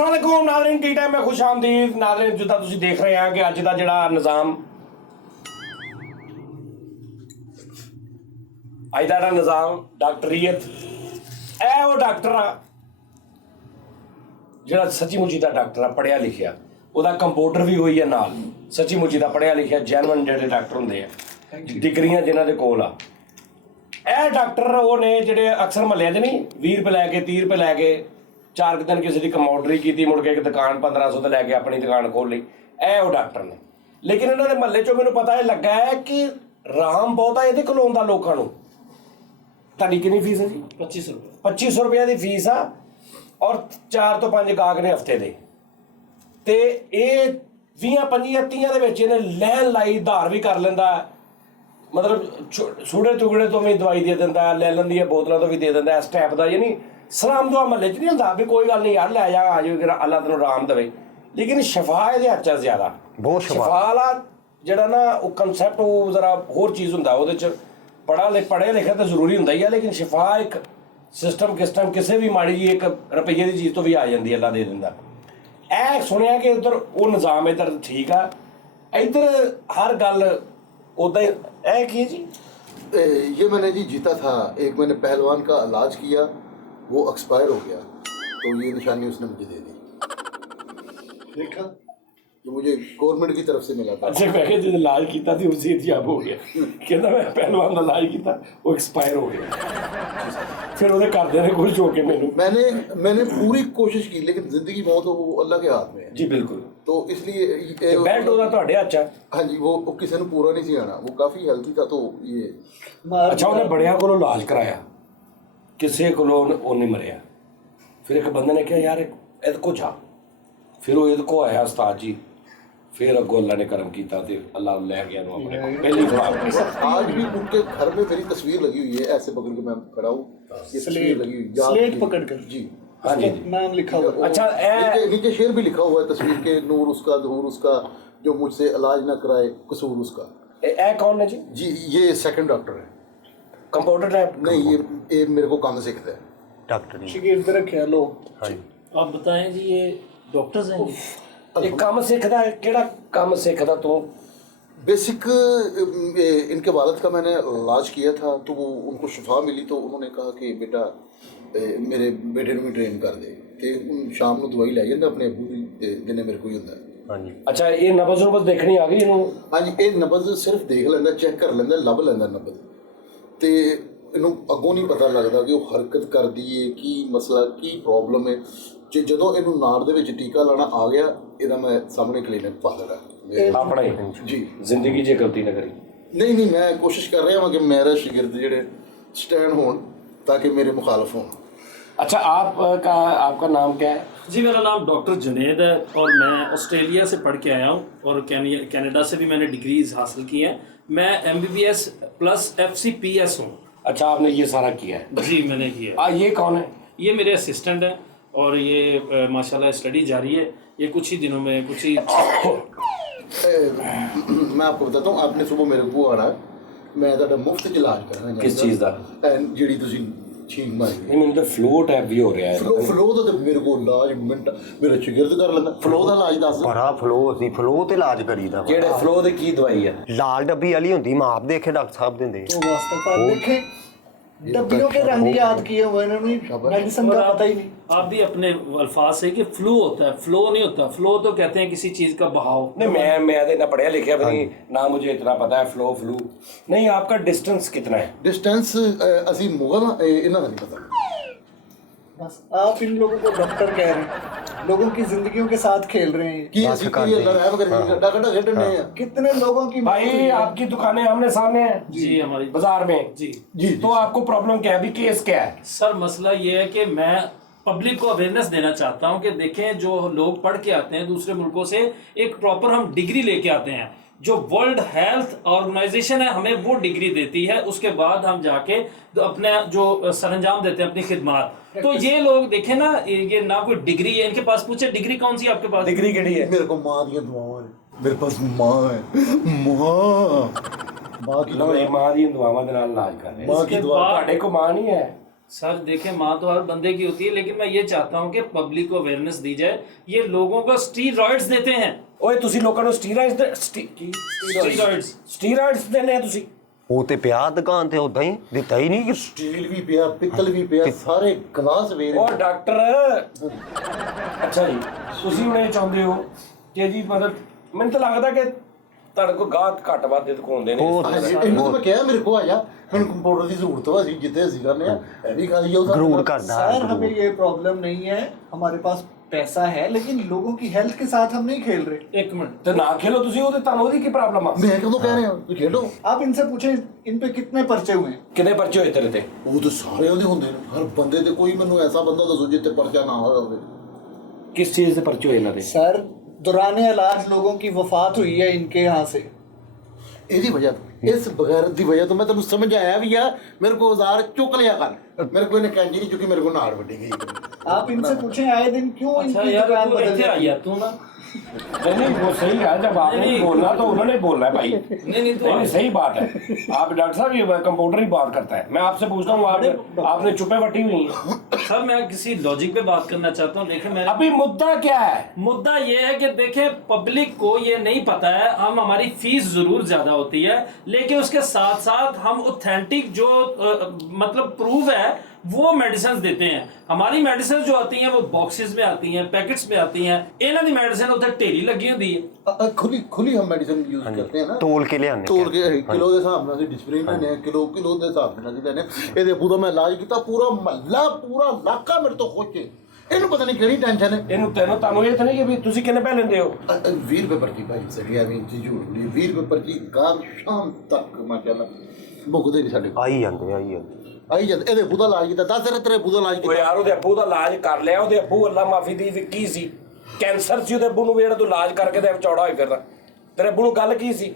अस्सलाम वालेकुम नाज़रीन, टी टाइम में खुश आमदीद नाज़रीन। जिदा तुसीं देख रहे हैं कि अज का जिहड़ा निज़ाम अज का जिहड़ा निज़ाम डॉक्टरीयत ऐ वो डॉक्टर आ जिहड़ा सच्ची मुच्ची दा डॉक्टर आ, पढ़िया लिखिया, ਉਹਦਾ ਕੰਪਿਊਟਰ ਵੀ ਹੋਈ ਹੈ ਨਾਲ, ਸੱਚੀ ਮੁੱਚੀ ਦਾ ਪੜ੍ਹਿਆ ਲਿਖਿਆ ਜੈਨੂਅਨ ਜਿਹੜੇ ਡਾਕਟਰ ਹੁੰਦੇ ਆ, ਡਿਗਰੀਆਂ ਜਿਨ੍ਹਾਂ ਦੇ ਕੋਲ ਆ। ਇਹ ਡਾਕਟਰ ਉਹ ਨੇ ਜਿਹੜੇ ਅਕਸਰ ਮਹੱਲਿਆਂ 'ਚ ਨਹੀਂ 20 ਰੁਪਏ ਲੈ ਕੇ 30 ਰੁਪਏ ਲੈ ਕੇ 4 ਕੁ ਦਿਨ ਕਿਸੇ ਦੀ ਕਮੋਡਰੀ ਕੀਤੀ, ਮੁੜ ਕੇ ਇੱਕ ਦੁਕਾਨ 1500 ਤੇ ਲੈ ਕੇ ਆਪਣੀ ਦੁਕਾਨ ਖੋਲ੍ਹ ਲਈ, ਇਹ ਉਹ ਡਾਕਟਰ ਨੇ। ਲੇਕਿਨ ਇਹਨਾਂ ਦੇ ਮਹੱਲੇ 'ਚੋਂ ਮੈਨੂੰ ਪਤਾ ਇਹ ਲੱਗਾ ਹੈ ਕਿ ਰਾਮ ਬਹੁਤਾ ਇਹਦੇ ਕੋਲ ਆਉਂਦਾ ਲੋਕਾਂ ਨੂੰ। ਤੁਹਾਡੀ ਕਿੰਨੀ ਫੀਸ ਹੈ ਜੀ? 2500 ਰੁਪਏ। 2500 ਰੁਪਏ ਦੀ ਫੀਸ ਆ ਔਰ 4 ਤੋਂ 5 ਗਾਹਕ ਨੇ ਹਫਤੇ ਦੇ। ਤੇ ਇਹ 20-25-30 ਦੇ ਵਿੱਚ ਇਹਨੇ ਲੈਣ ਲਾਈ, ਧਾਰ ਵੀ ਕਰ ਲੈਂਦਾ, ਮਤਲਬ ਛੋੜੇ ਟੁਕੜੇ ਤੋਂ ਵੀ ਦਵਾਈ ਦੇ ਦਿੰਦਾ, ਲੈ ਲੈਂਦੀਆਂ ਬੋਤਲਾਂ ਤੋਂ ਵੀ ਦੇ ਦਿੰਦਾ, ਇਸ ਟਾਈਪ ਦਾ। ਯਾਨੀ ਸਲਾਮ ਦੁਆ ਮਹੱਲੇ 'ਚ ਨਹੀਂ ਹੁੰਦਾ ਵੀ ਕੋਈ ਗੱਲ ਨਹੀਂ ਯਾਰ ਲੈ ਜਾ ਆ ਜਾਓ, ਅੱਲਾ ਤੈਨੂੰ ਆਰਾਮ ਦੇਵੇ। ਲੇਕਿਨ ਸ਼ਫਾ ਇਹਦੇ ਹੱਥ 'ਚ ਜ਼ਿਆਦਾ, ਬਹੁਤ ਸ਼ਫਾ ਵਾਲਾ ਜਿਹੜਾ ਨਾ ਉਹ ਕਨਸੈਪਟ ਉਹ ਜ਼ਰਾ ਹੋਰ ਚੀਜ਼ ਹੁੰਦਾ। ਉਹਦੇ 'ਚ ਪੜ੍ਹਿਆ ਲਿਖਿਆ ਤਾਂ ਜ਼ਰੂਰੀ ਹੁੰਦਾ ਹੀ ਆ, ਲੇਕਿਨ ਸ਼ਫਾ ਇੱਕ ਸਿਸਟਮ ਕਿਸੇ ਵੀ ਮਾੜੀ ਜੀ 1 ਰੁਪਈਏ ਦੀ ਚੀਜ਼ ਤੋਂ ਵੀ ਆ ਜਾਂਦੀ, ਅੱਲਾ ਦੇ ਦਿੰਦਾ। ਇਹ ਸੁਣਿਆ ਕਿ ਇੱਧਰ ਉਹ ਨਿਜ਼ਾਮ ਇੱਧਰ ਠੀਕ ਆ, ਇੱਧਰ ਹਰ ਗੱਲ उदा की जी। ये मैंने जी जीता था, एक मैंने पहलवान का इलाज किया, वो एक्सपायर हो गया, तो ये निशानी उसने मुझे दे दी। देखा, जो मुझे गवर्नमेंट की तरफ से मिला था। अच्छा, मैं जो इलाज किया थी उसी इंतजाम हो गया, कहता मैं पहलवान का इलाज किया वो एक्सपायर हो गया। फिर वो घरदे ने खुश होके मैंने पूरी कोशिश की, लेकिन जिंदगी मौत तो वो अल्लाह के हाथ में है। जी बिल्कुल। तो इसलिए बेल्ट ਉਹਦਾ ਤੁਹਾਡੇ ਹੱਥ 'ਚ ਆ। हाँ जी, वो किसी ने पूरा नहीं सी आना, वो काफ़ी हेल्थी था। तो ये अच्छा, ਉਹਨੇ ਬੜਿਆਂ ਕੋਲੋਂ ਇਲਾਜ ਕਰਾਇਆ, ਕਿਸੇ ਕੋਲੋਂ ਉਹ ਨਹੀਂ ਮਰਿਆ। ਫਿਰ ਇੱਕ ਬੰਦੇ ਨੇ ਕਿਹਾ ਯਾਰ ਇਹਦੇ ਕੋ ਜਾ, ਫਿਰ ਉਹ ਇਹਦੇ ਕੋ ਆਇਆ ਉਸਤਾਦ ਜੀ, फिर अगो अल्लाह ने करम किया तो अल्लाह ले गया अपने पहली खुराक। आज भी उनके घर में मेरी तस्वीर लगी हुई है, ऐसे पकड़ के मैं खड़ा हूँ, ये तस्वीर लगी हुई, स्लेट पकड़ कर जी, हाँ जी, नाम लिखा हुआ। अच्छा, नीचे शेर भी लिखा हुआ है तस्वीर के, नूर उसका धूर उसका, जो मुझसे इलाज ना कराए कसूर उसका। ए कौन है जी? जी ये सेकंड डॉक्टर है। कंपाउंडर टाइप नहीं, ये मेरे को काम सीखता है, डॉक्टर शिगिर्द रखे लो। आप बताएं जी, ये डॉक्टर्स हैं जी? एक काम सीखता है, केड़ा काम सीखता तू? बेसिक इनके वालिद का मैंने इलाज किया था, तो वो उनको शिफा मिली, तो उन्होंने कहा कि बेटा मेरे बेटे को भी ट्रेन कर दे कि शाम को दवाई लै जाता अपने अबू की, जिन्हें मेरे को ही होता है। हाँ जी। अच्छा, ये नब्ज़ नुब्ज़ देखनी आ गई इन्हों? हाँ जी, ये नब्ज़ सिर्फ देख लेंदा, चेक कर लेंदा, लभ लेंदा नब्ज़, तो इन्हों अगों नहीं पता लगता कि वो हरकत करती है, की मसला की प्रॉब्लम है। जे जदों इनू नाड़ दे विच टीका लाना आ गया, इहदा मैं सामने क्लीनिक पा लगा अपना ही जी। जिंदगी च गलती न करी। नहीं, मैं कोशिश कर रहा हूँ कि मेरे शिगिर्द जिहड़े स्टैंड होण ताकि मेरे मुखालफ हों। अच्छा, आपका नाम क्या है जी? मेरा नाम डॉक्टर जुनेद है और मैं ऑस्ट्रेलिया से पढ़ के आया हूँ और कनाडा से भी मैंने डिग्रीज हासिल की हैं। मैं MBBS प्लस FCPS हूँ। अच्छा, आपने ये सारा किया है? जी मैंने किया। ये कौन है? ये मेरे असिस्टेंट हैं और ये माशाल्लाह स्टडी जारी है, ये कुछ ही दिनों में कुछ ही मैं आपको बताता हूँ, आपने सुबह मेरे को आना, मैं तो मुफ्त च इलाज करना। किस चीज़ का? जी तुम छींक मारी नहीं, मैंने तो फ्लो टाइप भी हो रहा है। फ्लो तो मेरे को इलाज मिनट मेरा शिगिर्द कर लेंदा। फ्लो का इलाज दस बड़ा फ्लो ਅਸੀਂ फ्लो ਤੇ ਇਲਾਜ ਕਰੀਦਾ। ਕਿਹੜੇ ਫਲੋ ਦੀ ਕੀ ਦਵਾਈ ਹੈ? ਲਾਲ ਡੱਬੀ ਵਾਲੀ ਹੁੰਦੀ, ਮਾਪ ਦੇਖੇ ਡਾਕਟਰ ਸਾਹਿਬ ਦਿੰਦੇ। तो वास्तव आप देखें, डब्बियों के रंग याद किए हुए हैं, मेडिसिन का पता ही नहीं। आप भी अपने अल्फाज से कि फ्लो होता है, फ्लो नहीं होता। फ्लो तो कहते हैं किसी चीज़ का बहाव। नहीं, मैं तो इतना पढ़ा लिखा भी नहीं ना, मुझे इतना पता है फ्लो फ्लू नहीं। आपका डिस्टेंस कितना है? डिस्टेंस असी मुगल इन्हों का नहीं पता। बस आप इन लोगों को डॉक्टर कह रहे हैं, लोगों की जिंदगियों के साथ खेल रहे हैं। कि असी कोई लड़ाई वगैरह गड्ढा गड्ढा खेलने हैं। कितने लोगों की भाई आपकी दुकानें आमने सामने हैं जी हमारी बाजार में। जी जी, तो आपको प्रॉब्लम क्या है अभी? केस क्या है? सर मसला ये है कि मैं पब्लिक को अवेयरनेस देना चाहता हूँ कि देखें, जो लोग पढ़ के आते हैं दूसरे मुल्कों से, एक प्रॉपर हम डिग्री लेके आते हैं। जो वर्ल्ड हेल्थ ऑर्गेनाइजेशन है हमें वो डिग्री देती है, उसके बाद हम जाके अपने जो सरंजाम देते हैं अपनी खिदमत। तो ये लोग देखें ना, ये ना कोई डिग्री है इनके पास, पूछे डिग्री कौन सी आपके पास? डिग्री केड़ी है? मेरे को माँ दी दुआवां हैं, मेरे पास माँ है, माँ की लो जी, मां दी दुआवां दे नाल इलाज कर रहे हैं। माँ की दुआ ਤੁਹਾਡੇ ਕੋ ਮਾਂ ਨਹੀਂ ਹੈ? सर देखिए, माँ तो हर बंदे की होती है, लेकिन मैं ये चाहता हूँ कि पब्लिक को अवेयरनेस दी जाए। ये लोगों को स्टीरॉइड्स देते हैं। ਓਏ ਤੁਸੀਂ ਲੋਕਾਂ ਨੂੰ ਸਟੀਰਾਇਡਸ ਦਿੰਦੇ ਆ ਤੁਸੀਂ। ਉਹ ਤੇ ਪਿਆ ਦੁਕਾਨ ਤੇ ਉਦਾਂ ਹੀ ਦਿੱਤਾ ਹੀ ਨਹੀਂ। ਸਟੀਲ ਵੀ ਪਿਆ, ਪਿੱਤਲ ਵੀ ਪਿਆ, ਸਾਰੇ ਗਲਾਸ ਵੇਚ। ਉਹ ਡਾਕਟਰ ਅੱਛਾ ਜੀ, ਤੁਸੀਂ ਹੁਣ ਇਹ ਚਾਹੁੰਦੇ ਹੋ ਕਿ ਜੀ ਮਤਲਬ ਮੈਨੂੰ ਤਾਂ ਲੱਗਦਾ ਕਿ ਤੁਹਾਡੇ ਕੋਲ ਗਾਹਕ ਘੱਟ ਵੱਧ ਦਿਖਾਉਂਦੇ ਨੇ। ਇਹਨੂੰ ਤਾਂ ਮੈਂ ਕਿਹਾ ਮੇਰੇ ਕੋਲ ਆ ਜਾ, ਮੈਨੂੰ ਕੰਪਿਊਟਰ ਦੀ ਜ਼ਰੂਰਤ ਵਾ, ਅਸੀਂ ਜਿੱਥੇ ਅਸੀਂ ਕਰਨੇ ਆ ਇਹ ਵੀ ਖਾਲੀ ਜਾਊ। ਗਰੂਰ ਕਰਦਾ सर हमें ये प्रॉब्लम नहीं है, हमारे पास पैसा है, लेकिन लोगों की हेल्थ के साथ हम नहीं खेल रहे। एक मिनट, ਤੇ ਨਾ ਖੇਲੋ ਤੁਸੀਂ, ਉਹਦੇ ਤੁਹਾਨੂੰ ਉਹਦੀ ਕੀ ਪ੍ਰੋਬਲਮ ਆ? ਮੈਂ ਕਦੋਂ ਕਹਿ ਰਿਹਾ ਤੂੰ ਖੇਡੋ। आप इनसे पूछें इन पे कितने पर्चे हुए हैं। ਕਿੰਨੇ ਪਰਚੇ ਹੋਏ ਤੇਰੇ ਤੇ? ਉਹ ਤਾਂ ਸਾਰਿਆਂ ਦੇ ਹੁੰਦੇ ਨੇ, ਹਰ ਬੰਦੇ ਤੇ। ਕੋਈ ਮੈਨੂੰ ਐਸਾ ਬੰਦਾ ਦੱਸੋ ਜਿੱਤੇ ਪਰਚਾ ਨਾ ਹੋਇਆ ਹੋਵੇ। ਕਿਸ ਚੀਜ਼ ਦੇ ਪਰਚੇ ਹੋਏ ਇਹਨਾਂ ਦੇ? सर दौरान इलाज लोगों की वफात हुई है इनके यहाँ से। ਇਹਦੀ ਵਜ੍ਹਾ ਤੋਂ, ਇਸ ਬਗੈਰਤ ਦੀ ਵਜ੍ਹਾ ਤੋਂ ਮੈਂ ਤੈਨੂੰ ਸਮਝਾਇਆ ਵੀ ਆ, ਮੇਰੇ ਕੋਲ ਔਜ਼ਾਰ ਚੁੱਕ ਲਿਆ ਕਰ। ਮੇਰੇ ਕੋਲ ਇਹਨੇ ਕੈਂਜੀ ਨਹੀਂ ਚੁੱਕੀ, ਮੇਰੇ ਕੋਲ ਨਾੜ ਵੱਢੀ ਗਈ। आप इनसे पूछें आए दिन क्यों अच्छा इनकी यार, दुकान तू बदल इतने जाती है। आई तू ना। नहीं वो सही है, जब आपने नहीं, बोलना तो उन्होंने बोलना है भाई। नहीं तो नहीं सही बात है। आप डॉक्टर साहब, ये कंप्यूटर ही बात करता है। मैं आपसे पूछता हूँ, आपने चुप्पे बटी हुई हैं। सर मैं किसी लॉजिक पे बात करना चाहता हूँ। देखिए मैंने अभी मुद्दा क्या है? मुद्दा ये है कि देखें, पब्लिक को ये नहीं पता है। हम हमारी फीस जरूर ज्यादा होती है, लेकिन उसके साथ साथ हम ऑथेंटिक जो मतलब प्रूफ है वो मेडिसिन देते हैं। हमारी मेडिसिन जो आती हैं वो बॉक्सेस में आती हैं, पैकेट्स में आती हैं। इन्हों की मेडिसिन उत्थे ढेरी लगी होती है। खुली खुली हम मेडिसिन यूज करते हैं ना, ਤੋਲ ਕੇ ਲਿਆਨੇ ਤੋੜ ਕੇ ਕਿਲੋ ਦੇ ਹਿਸਾਬ ਨਾਲ ਅਸੀਂ ਡਿਸਪਲਿਨ ਲੈਂਦੇ ਹਾਂ, ਕਿਲੋ ਦੇ ਹਿਸਾਬ ਨਾਲ ਅਸੀਂ ਲੈਂਦੇ ਹਾਂ। ਇਹਦੇ ਪੂਰਾ ਮੈਂ ਇਲਾਜ ਕੀਤਾ, ਪੂਰਾ ਮਹੱਲਾ ਪੂਰਾ ਇਲਾਕਾ ਮੇਰੇ ਤੋਂ ਖੁਸ਼ ਹੈ। ਇਹਨੂੰ ਪਤਾ ਨਹੀਂ ਕਿਹੜੀ ਟੈਨਸ਼ਨ ਹੈ। ਇਹਨੂੰ ਤੁਹਾਨੂੰ ਇਹ ਤਾਂ ਨਹੀਂ ਕਿ ਵੀ ਤੁਸੀਂ ਕਿੰਨੇ ਪੈਸੇ ਲੈਂਦੇ ਹੋ? 20 ਰੁਪਏ ਪਰਚੀ ਭਾਈ ਸਕੀ ਐਵੇਂ ਜੀ ਝੂਠ ਨਹੀਂ। 20 ਰੁਪਏ ਪਰਚੀ ਕੱਲ ਸ਼ਾਮ ਤੱਕ ਮਾਸ਼ਾਅੱਲਾ ਮੁੱਕਦੇ ਨਹੀਂ ਸਾਡੇ ਕੋਲ। ਆਈ ਜਾਂਦੇ ਆਈ ਜਾਂਦੇ। ਆਈ ਜਦ ਇਹਦੇ ਬੂਦਾ ਇਲਾਜ ਕੀਤਾ, 10 ਦਿਨ ਤੇਰੇ ਬੂਦਾ ਇਲਾਜ ਓ ਕੀਤਾ। ਯਾਰ ਉਹਦੇ ਅੱਬੂ ਦਾ ਇਲਾਜ ਕਰ ਲਿਆ। ਉਹਦੇ ਅੱਬੂ ਅੱਲਾ ਮਾਫੀ ਦੀ ਵੀ ਕੀ ਸੀ? ਕੈਂਸਰ ਸੀ ਉਹਦੇ ਅੱਬੂ ਨੂੰ, ਜਿਹੜਾ ਤੂੰ ਇਲਾਜ ਕਰਕੇ ਤੇ ਚੌੜਾ ਹੋਈ ਫਿਰਦਾ। ਤੇਰੇ ਅੱਬੂ ਨੂੰ ਗੱਲ ਕੀ ਸੀ?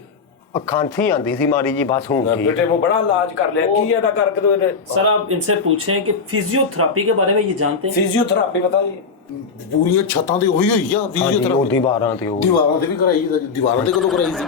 ਖਾਂਸੀ ਆਂਦੀ ਸੀ ਮਾਰੀ ਜੀ, ਬਸ ਹੁਣ ਠੀਕ। ਬੇਟੇ ਨੂੰ ਬੜਾ ਇਲਾਜ ਕਰ ਲਿਆ, ਕੀ ਇਹਦਾ ਕਰਕੇ ਤੂੰ ਇਹਦੇ? सर आप इनसे पूछें कि फिजियोथेरेपी के बारे में ये जानते हैं? ਫਿਜ਼ੀਓਥੈਰੇਪੀ ਪਤਾ ਜੀ? ਪੂਰੀਆਂ ਛੱਤਾਂ ਤੇ ਉਹੀ ਹੋਈ ਆ ਹਾਂਜੀ, ਫਿਜ਼ੀਓਥੈਰੇਪੀ। ਉਹ ਦੀਵਾਰਾਂ ਤੇ ਉਹ ਦੀਵਾਰਾਂ ਤੇ ਵੀ ਕਰਾਈ ਸੀ। ਦੀਵਾਰਾਂ ਤੇ ਕਦੋਂ ਕਰਾਈ ਸੀ?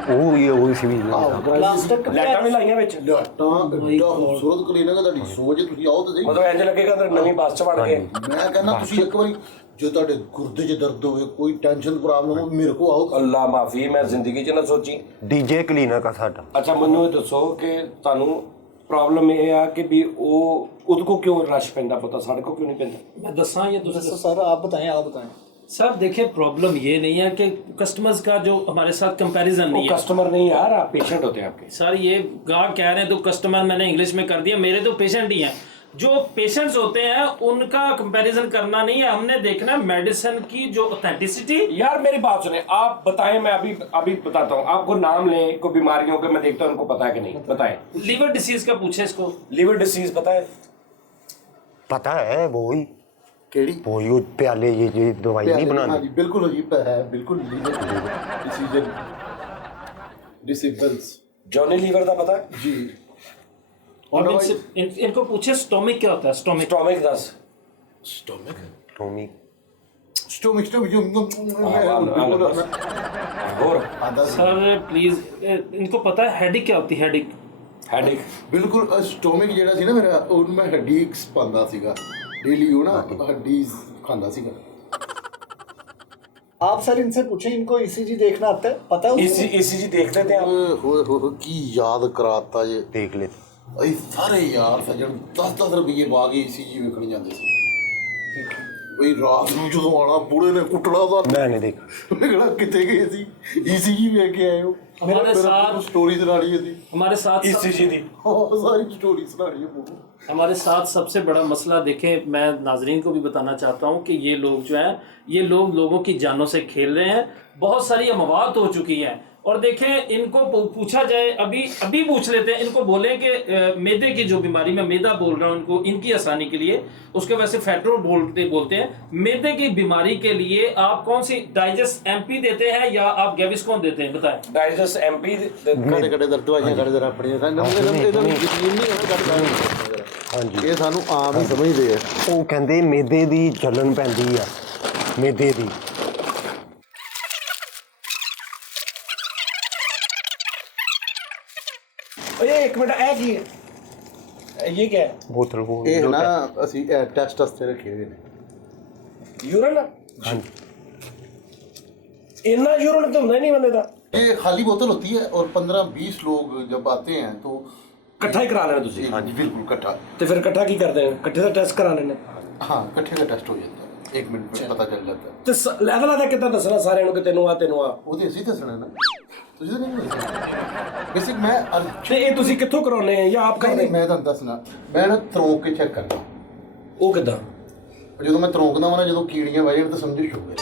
ਉਹ ਸੀ ਵੀ प्लास्टर का ਲਾਈਟਾਂ ਵੀ ਲਾਈਆਂ ਵਿੱਚ? ਲਾਟਾਂ ਐਡਾ ਖੂਬਸੂਰਤ ਕਲੀਨਿਕ ਹੈ ਤੁਹਾਡੀ ਸੋਚ। ਤੁਸੀਂ ਆਓ ਤਾਂ ਸਹੀ। ਮਤਲਬ ਇੰਜ ਲੱਗੇਗਾ ਤੇ ਨਵੀਂ ਬੱਸ ਚ ਵੜ ਗਏ। ਮੈਂ ਕਹਿੰਦਾ ਤੁਸੀਂ ਇੱਕ ਵਾਰੀ, ਜੇ ਤੁਹਾਡੇ ਗੁਰਦੇ 'ਚ ਦਰਦ ਹੋਵੇ, ਕੋਈ ਟੈਨਸ਼ਨ ਪ੍ਰੋਬਲਮ ਹੋਵੇ, ਮੇਰੇ ਕੋਲ ਆਓ। ਅੱਲਾ ਮਾਫੀ, ਮੈਂ ਜ਼ਿੰਦਗੀ 'ਚ ਨਾ ਸੋਚੀ। ਡੀਜੇ ਕਲੀਨਿਕ ਆ ਸਾਡਾ। ਅੱਛਾ ਮੈਨੂੰ ਇਹ ਦੱਸੋ ਕਿ ਤੁਹਾਨੂੰ ਪ੍ਰੋਬਲਮ ਇਹ ਆ ਕਿ ਵੀ ਉਹ ਉਹਦੇ ਕੋ ਕਿਉਂ ਰਸ਼ ਪੈਂਦਾ ਪਤਾ, ਸਾਡੇ ਕੋ क्यों नहीं ਪੈਂਦਾ? मैं दसा ये तो दूसरे सर आप बताएं। सर देखिए, प्रॉब्लम ये नहीं है कि कस्टमर्स का जो हमारे साथ कंपैरिजन वो नहीं है। कस्टमर नहीं यार, आप पेशेंट होते हैं आपके। सर ये गाहक कह रहे हैं तो कस्टमर मैंने इंग्लिश में कर दिया, मेरे तो पेशेंट ही हैं। जो पेशेंट्स होते हैं उनका कंपैरिजन करना नहीं है, हमने देखना है मेडिसिन की जो ऑथेंटिसिटी। यार मेरी बात सुने, आप बताएं, मैं अभी बताता हूँ आपको। नाम लें कोई बीमारियों के, मैं देखता हूँ उनको पता है कि नहीं। बताएं। लीवर डिसीज का पूछे इसको। लीवर डिसीज पता है? ਪਤਾ ਹੈ ਵੋਈ ਕਿਹੜੀ ਵੋਈ ਉਹ ਪਿਆਲੇ ਜੀ ਦਵਾਈ ਨਹੀਂ ਬਣਾਉਂਦੇ। ਹਾਂਜੀ ਬਿਲਕੁਲ ਹੋ ਜੀ, ਹੈ ਬਿਲਕੁਲ ਲੀਵਰ ਡਿਸੀਜ਼ਨ डिसेबल्स जॉनी लीवर का पता है जी। और इनको पूछे स्टोमिक क्या होता है? स्टोमिक स्टोमिक दस स्टोमिक ਟੋਮੀ स्टोमिक और सर प्लीज, इनको पता है हेडिक क्या होती है? हेडिक हेडेक बिल्कुल स्टोमिक ਜਿਹੜਾ ਸੀ ਨਾ ਮੇਰਾ, ਉਹਨੂੰ ਮੈਂ ਹੱਡੀਸ ਪਾਉਂਦਾ ਸੀਗਾ ਡੇਲੀ, ਉਹ ਨਾ ਹੱਡੀਸ ਖਾਂਦਾ ਸੀਗਾ। आप सर इनसे पूछें, इनको ईसीजी देखना आता है, पता है उसको? ईसीजी देख लेते हैं आप? ਹੋਏ ਕੀ ਯਾਦ ਕਰਾਤਾ ਜੇ। ਦੇਖ ਲੈ। ਅਸੀਂ ਸਾਰੇ ਯਾਰ ਸੱਜਣ 10-10 ਰੁਪਏ ਪਾ ਕੇ ਈਸੀਜੀ ਵੇਖਣ ਜਾਂਦੇ ਸੀ। ਬਈ ਰਾਤ ਨੂੰ ਜਦੋਂ ਆਣਾ ਬੁੜੇ ਨੇ ਕੁੱਟਣਾ ਦਾ, ਮੈਂ ਨਹੀਂ ਦੇਖ। ਉਹਨੇ ਕਿਹੜਾ ਕਿੱਥੇ ਗਏ ਸੀ, ਈਸੀਜੀ ਵੇਖ ਕੇ ਆਏ ਹੋ। हमारे साथ स्टोरी सुनानी है, हमारे साथ ईसीजी दी सारी स्टोरी सुनानी है। हमारे साथ सबसे बड़ा मसला देखें, मैं नाजरीन को भी बताना चाहता हूँ कि ये लोग जो हैं, ये लोग लोगों की जानों से खेल रहे हैं। बहुत सारी अमवात हो चुकी हैं। और देखें, इनको पूछा जाए, अभी पूछ लेते हैं, इनको बोलें कि मैदे की जो बीमारी, मैं मैदा बोल रहा हूँ इनको इनकी आसानी के लिए, उसके वैसे फैट्रो बोलते हैं। मैदे की बीमारी के लिए आप कौन सी डाइजेस्ट एमपी देते हैं या आप गैविस्कॉन देते हैं? बताएं। डाइजेस्ट एमपी ਕਦੇ ਕਦੇ ਦਰਦ ਦਵਾਈਆਂ ਕੱਢ ਜਰਾ ਆਪਣੀਆਂ ਇਹਨਾਂ ਨੂੰ ਯਕੀਨ ਨਹੀਂ ਹੈ ਕੱਢ। ਹਾਂਜੀ, ਇਹ ਸਾਨੂੰ ਆਮ ਹੀ ਸਮਝਦੇ ਆ। ਉਹ ਕਹਿੰਦੇ ਮੈਦੇ ਦੀ ਚੱਲਣ ਪੈਂਦੀ ਆ, ਮੈਦੇ ਦੀ। ओए एक मिनट, ऐ की है ਇਹ ਕੀ ਹੈ? ਬੋਤਲ वो ਇਹ जो ਨਾ ਅਸੀਂ ਟੈਸਟ ਵਾਸਤੇ ਰੱਖੇ ਹੋਏ ਨੇ। ਯੂਰਨ? ਹਾਂਜੀ ਇੰਨਾ ਯੂਰਨ ਤਾਂ ਹੁੰਦਾ ਹੀ ਨਹੀਂ ਬੰਦੇ ਦਾ। ये खाली बोतल होती है और 15-20 लोग जब आते हैं तो ਇਕੱਠਾ ਹੀ ਕਰਾ ਲੈਣਾ ਤੁਸੀਂ? हाँ जी बिल्कुल इकट्ठा। ਤੇ ਫਿਰ ਇਕੱਠਾ ਕੀ ਕਰਦੇ ਹੋ? ਇਕੱਠੇ ਦਾ ਟੈਸਟ ਕਰਾ ਲੈਣੇ? हाँ इकट्ठे का टेस्ट हो जाता है, 1 मिनट में पता चल जाता है। ਤੇ ਲੈਵਲ ਆਦਾ ਕਿੱਦਾਂ ਦੱਸਣਾ ਸਾਰਿਆਂ ਨੂੰ ਕਿ ਤੈਨੂੰ ਆ ਤੈਨੂੰ ਆ? वो तो ऐसे ही दसना है ना, तुझे तो नहीं बेसिक मैं ਤੇ ਇਹ ਤੁਸੀਂ ਕਿੱਥੋਂ ਕਰਾਉਨੇ ਆ ਜਾਂ ਆਪ नहीं ਕਰਦੇ? नहीं मैं ਤੁਹਾਨੂੰ ਦੱਸਣਾ, ਮੈਂ ਨਾ ਤਰੋਕ ਕੇ ਚੈੱਕ ਕਰਦਾ। ਉਹ ਕਿੱਦਾਂ? ਜਦੋਂ ਮੈਂ ਤਰੋਕਦਾ ਵਾਂ ਨਾ, ਜਦੋਂ ਕੀੜੀਆਂ ਬਹਿ ਜਾਣ ਤਾਂ ਸਮਝੋ ਸ਼ੂਗਰ ਹੈ,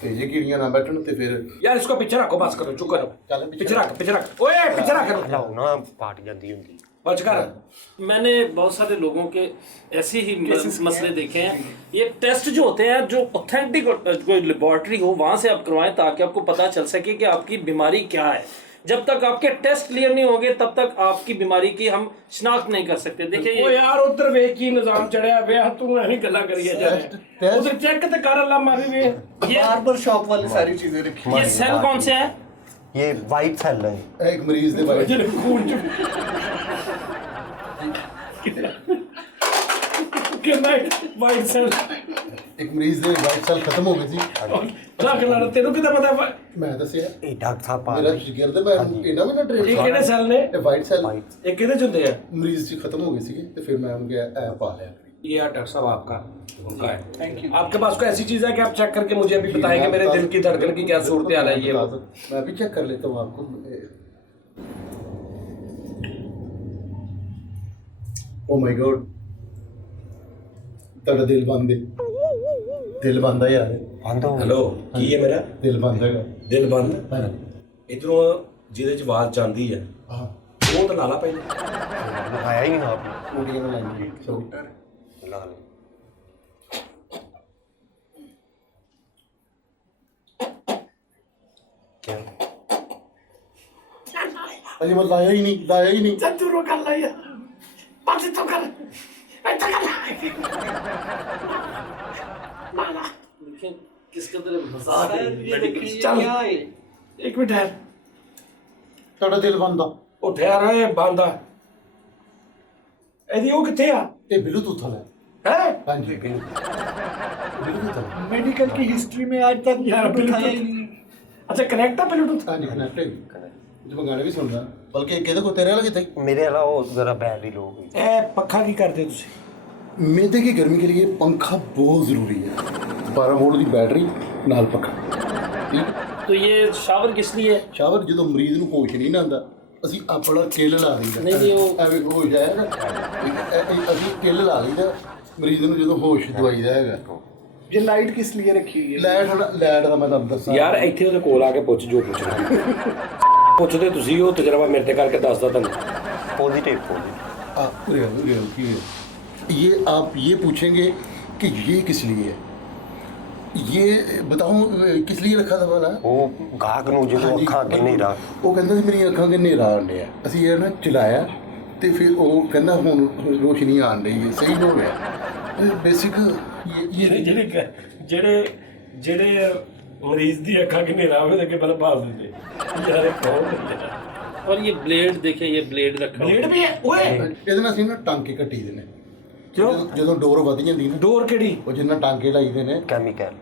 ਤੇ ਜੇ ਕੀੜੀਆਂ ਨਾ ਬੈਠਣ ਤੇ ਫਿਰ ਯਾਰ ਇਸਕੋ ਪਿੱਛੇ ਰੱਖੋ, ਬਸ ਕਰੋ, ਚੁੱਪ ਕਰੋ। ਚੱਲ ਪਿੱਛੇ ਰੱਖ, ਪਿੱਛੇ ਰੱਖ। ਓਏ ਪਿੱਛੇ ਰੱਖ। ਹਲਾਓ ਨਾ ਪਾਟ ਜਾਂਦੀ ਹੁੰਦੀ। बच कर। मैंने बहुत सारे लोगों के ऐसे ही मसले देखे हैं। ये टेस्ट जो होते हैं, जो ऑथेंटिक कोई लेबॉर्ट्री हो वहाँ से आप करवाएं ताकि आपको पता चल सके कि आपकी बीमारी क्या है। जब तक आपके टेस्ट क्लियर नहीं होंगे तब तक आपकी बीमारी की हम शिनाख्त नहीं कर सकते। देखिए ओ यार उधर वे की निजाम चढ़िया वे तू नहीं गल्ला करिए जा उधर चेक ते कर अल्लाह मारी वे बार्बर शॉप वाली सारी चीजें रखी ये सेल कौन से है? ये वाइट सेल है। ਇੱਕ ਮਰੀਜ਼ ਦੇ ਬਾਰੇ जेने खून च के नाइट वाइट सेल ਇੱਕ ਮਰੀਜ਼ ਦੇ ਵਾਈਟ ਸੈੱਲ ਖਤਮ ਹੋ ਗਏ ਸੀ। रख ला तेनू किदा पता ਮੈਂ ਦੱਸਿਆ ਇਹ ਡਾਕਟਰ ਸਾਹਿਬ ਪਾ ਮੇਰਾ ਸ਼ਿਗਰ ਦੇ ਮੈਂ ਇਹਨਾਂ ਵੀ ਨਾ ये ਟ੍ਰੇਨ केड़े सेल ने ਇਹ ਵਾਈਟ ਸੈੱਲ ये किदे च हुंदे हैं? ਮਰੀਜ਼ ਜੀ ਖਤਮ ਹੋ ਗਏ ਸੀਗੇ ਤੇ ਫਿਰ ਮੈਂ ਉਹਨੂੰ ਕਿਹਾ ਇਹ ਪਾ ਲਿਆ। ये डॉक्टर साहब आपका उनका है। Thank you. आपके पास कोई ऐसी चीज है कि आप चेक करके मुझे अभी बताएं कि मेरे दिल की धड़कन की क्या सूरत हाल है? ये वो मैं भी चेक कर लेता हूँ आपको। ओ माय गॉड, तेरा दिल बंद है, दिल बंद है यार, ਬੰਦ ਹੋ हेलो की है मेरा दिल बंद है। दिल बंद हाँ इधरों ਜਿਹਦੇ ਚ ਆਵਾਜ਼ ਜਾਂਦੀ ਹੈ हाँ ਉਹ ਤਾਂ ਲਾ ਲਾ ਪਹਿਲੇ ਲਗਾਇਆ ਹੀ ਨਹੀਂ ਆਪਨੇ। कुड़ियां में लाएंगे सॉरी। ਲਾ ਲੈ। क्या अजी मैं लाया ही नहीं, लाया ही नहीं। ਤੂੰ ਕਰ ਲਾ ਯਾਰ ਪਾਸੇ ਤੋਂ ਕਰ ਇੱਥੇ ਕਰ ਲਾ देखिए किस कदर मजाक है मेडिकल। चल एक मिनट ठहर तेरा दिल बंद आ। ਉਹ ਠਹਿਰ ਓਏ ਬੰਦ ਆ ਇਹਦੀ ਉਹ ਕਿੱਥੇ ਆ ये ब्लूटूथ वाला है। ਹੈ हाँ जी ब्लूटूथ वाला। मेडिकल की हिस्ट्री में आज तक यार, दिखाया ही नहीं। ਅੱਛਾ ਕਨੈਕਟ ਆ ਬਲੂਟੂਥ हाँ जी कनेक्ट है जो मैं गाने भी सुनदा बल्कि कहते को तेरे वाला किथे ਮੇਰੇ ਵਾਲਾ ਉਹ ਜ਼ਰਾ ਬੈਟਰੀ ਲੋ ਗਈ। ਇਹ ਪੱਖਾ ਕੀ ਕਰਦੇ ਤੁਸੀਂ मैदे की गर्मी के लिए पंखा बहुत ज़रूरी है। 12 वोल्ट की बैटरी नाल पक्खा ठीक है। तो ये शावर किस लिए है? शावर जो मरीज ਨੂੰ ਹੋਸ਼ ਨਹੀਂ ਨਾ ਆਉਂਦਾ ਅਸੀਂ ਆਪਣਾ ਕਿੱਲ ਲਾ ਲਈਦਾ। ਨਹੀਂ, ਉਹ ਐਵੇਂ ਹੋਸ਼ ਆਇਆ ਨਾ ਅਸੀਂ ਕਿੱਲ ਲਾ ਲਈਦਾ ਮਰੀਜ਼ ਨੂੰ ਜਦੋਂ ਹੋਸ਼ ਦਵਾਈਦਾ ਹੈਗਾ। ये लाइट किस लिए रखी हुई है? ਲੈਟ ਦਾ ਮੈਂ ਤੁਹਾਨੂੰ ਦੱਸਾਂ ਯਾਰ ਇੱਥੇ ਉਹਦੇ ਕੋਲ ਆ ਕੇ ਪੁੱਛ ਜੋ ਪੁੱਛਣਾ ਪੁੱਛਦੇ ਤੁਸੀਂ ਉਹ ਤਜਰਬਾ ਮੇਰੇ ਤੇ ਕਰਕੇ ਦੱਸਦਾ ਤੁਹਾਨੂੰ पॉजिटिव रियल ये आप ये पूछेंगे कि ये किस लिए है, ये बताऊं किस लिए रखा था वाला। ਉਹ ਗਾਹਕ ਨੂੰ ਜਦੋਂ ਅੱਖਾਂ ਅੱਗੇ ਨਹੀਂ ਰਾ ਉਹ ਕਹਿੰਦਾ ਸੀ ਮੇਰੀਆਂ ਅੱਖਾਂ ਕਿੰਨੇ ਹਨੇਰਾ ਆਉਣ ਡਿਆ। ਅਸੀਂ ਇਹ ਨਾ ਚਲਾਇਆ ਤੇ ਫਿਰ ਉਹ ਕਹਿੰਦਾ ਹੁਣ ਰੋਸ਼ਨੀ ਆਉਣ ਡਈ ਹੈ, ਸਹੀ ਹੋ ਗਿਆ। ਬੇਸਿਕ ਜਿਹੜੇ ਮਰੀਜ਼ ਦੀ ਅੱਖਾਂ ਕਿ ਹਨੇਰਾ ਹੋਵੇ ਤੇ ਅੱਗੇ ਪਹਿਲਾਂ ਭਾਲ ਦਿੰਦੇ ਯਾਰ ਇਹ ਕੌਣ ਹੈ ਯਾਰ और ये ब्लेड देखें, ये ब्लेड रखा हुआ ਬਲੇਡ ਵੀ ਹੈ ਓਏ ਇਹਦੇ ਨਾਲ ਅਸੀਂ ਨਾ ਟਾਂਕੇ ਕੱਟੀ ਦੇ ਨੇ। ਕਿਉਂ ਜਦੋਂ ਡੋਰ ਵੱਧ ਜਾਂਦੀ ਨਾ ਡੋਰ ਕਿਹੜੀ ਉਹ ਜਿੰਨਾ ਟਾਂਕੇ ਲਾਈਦੇ ਨੇ ਕੈਮੀਕਲ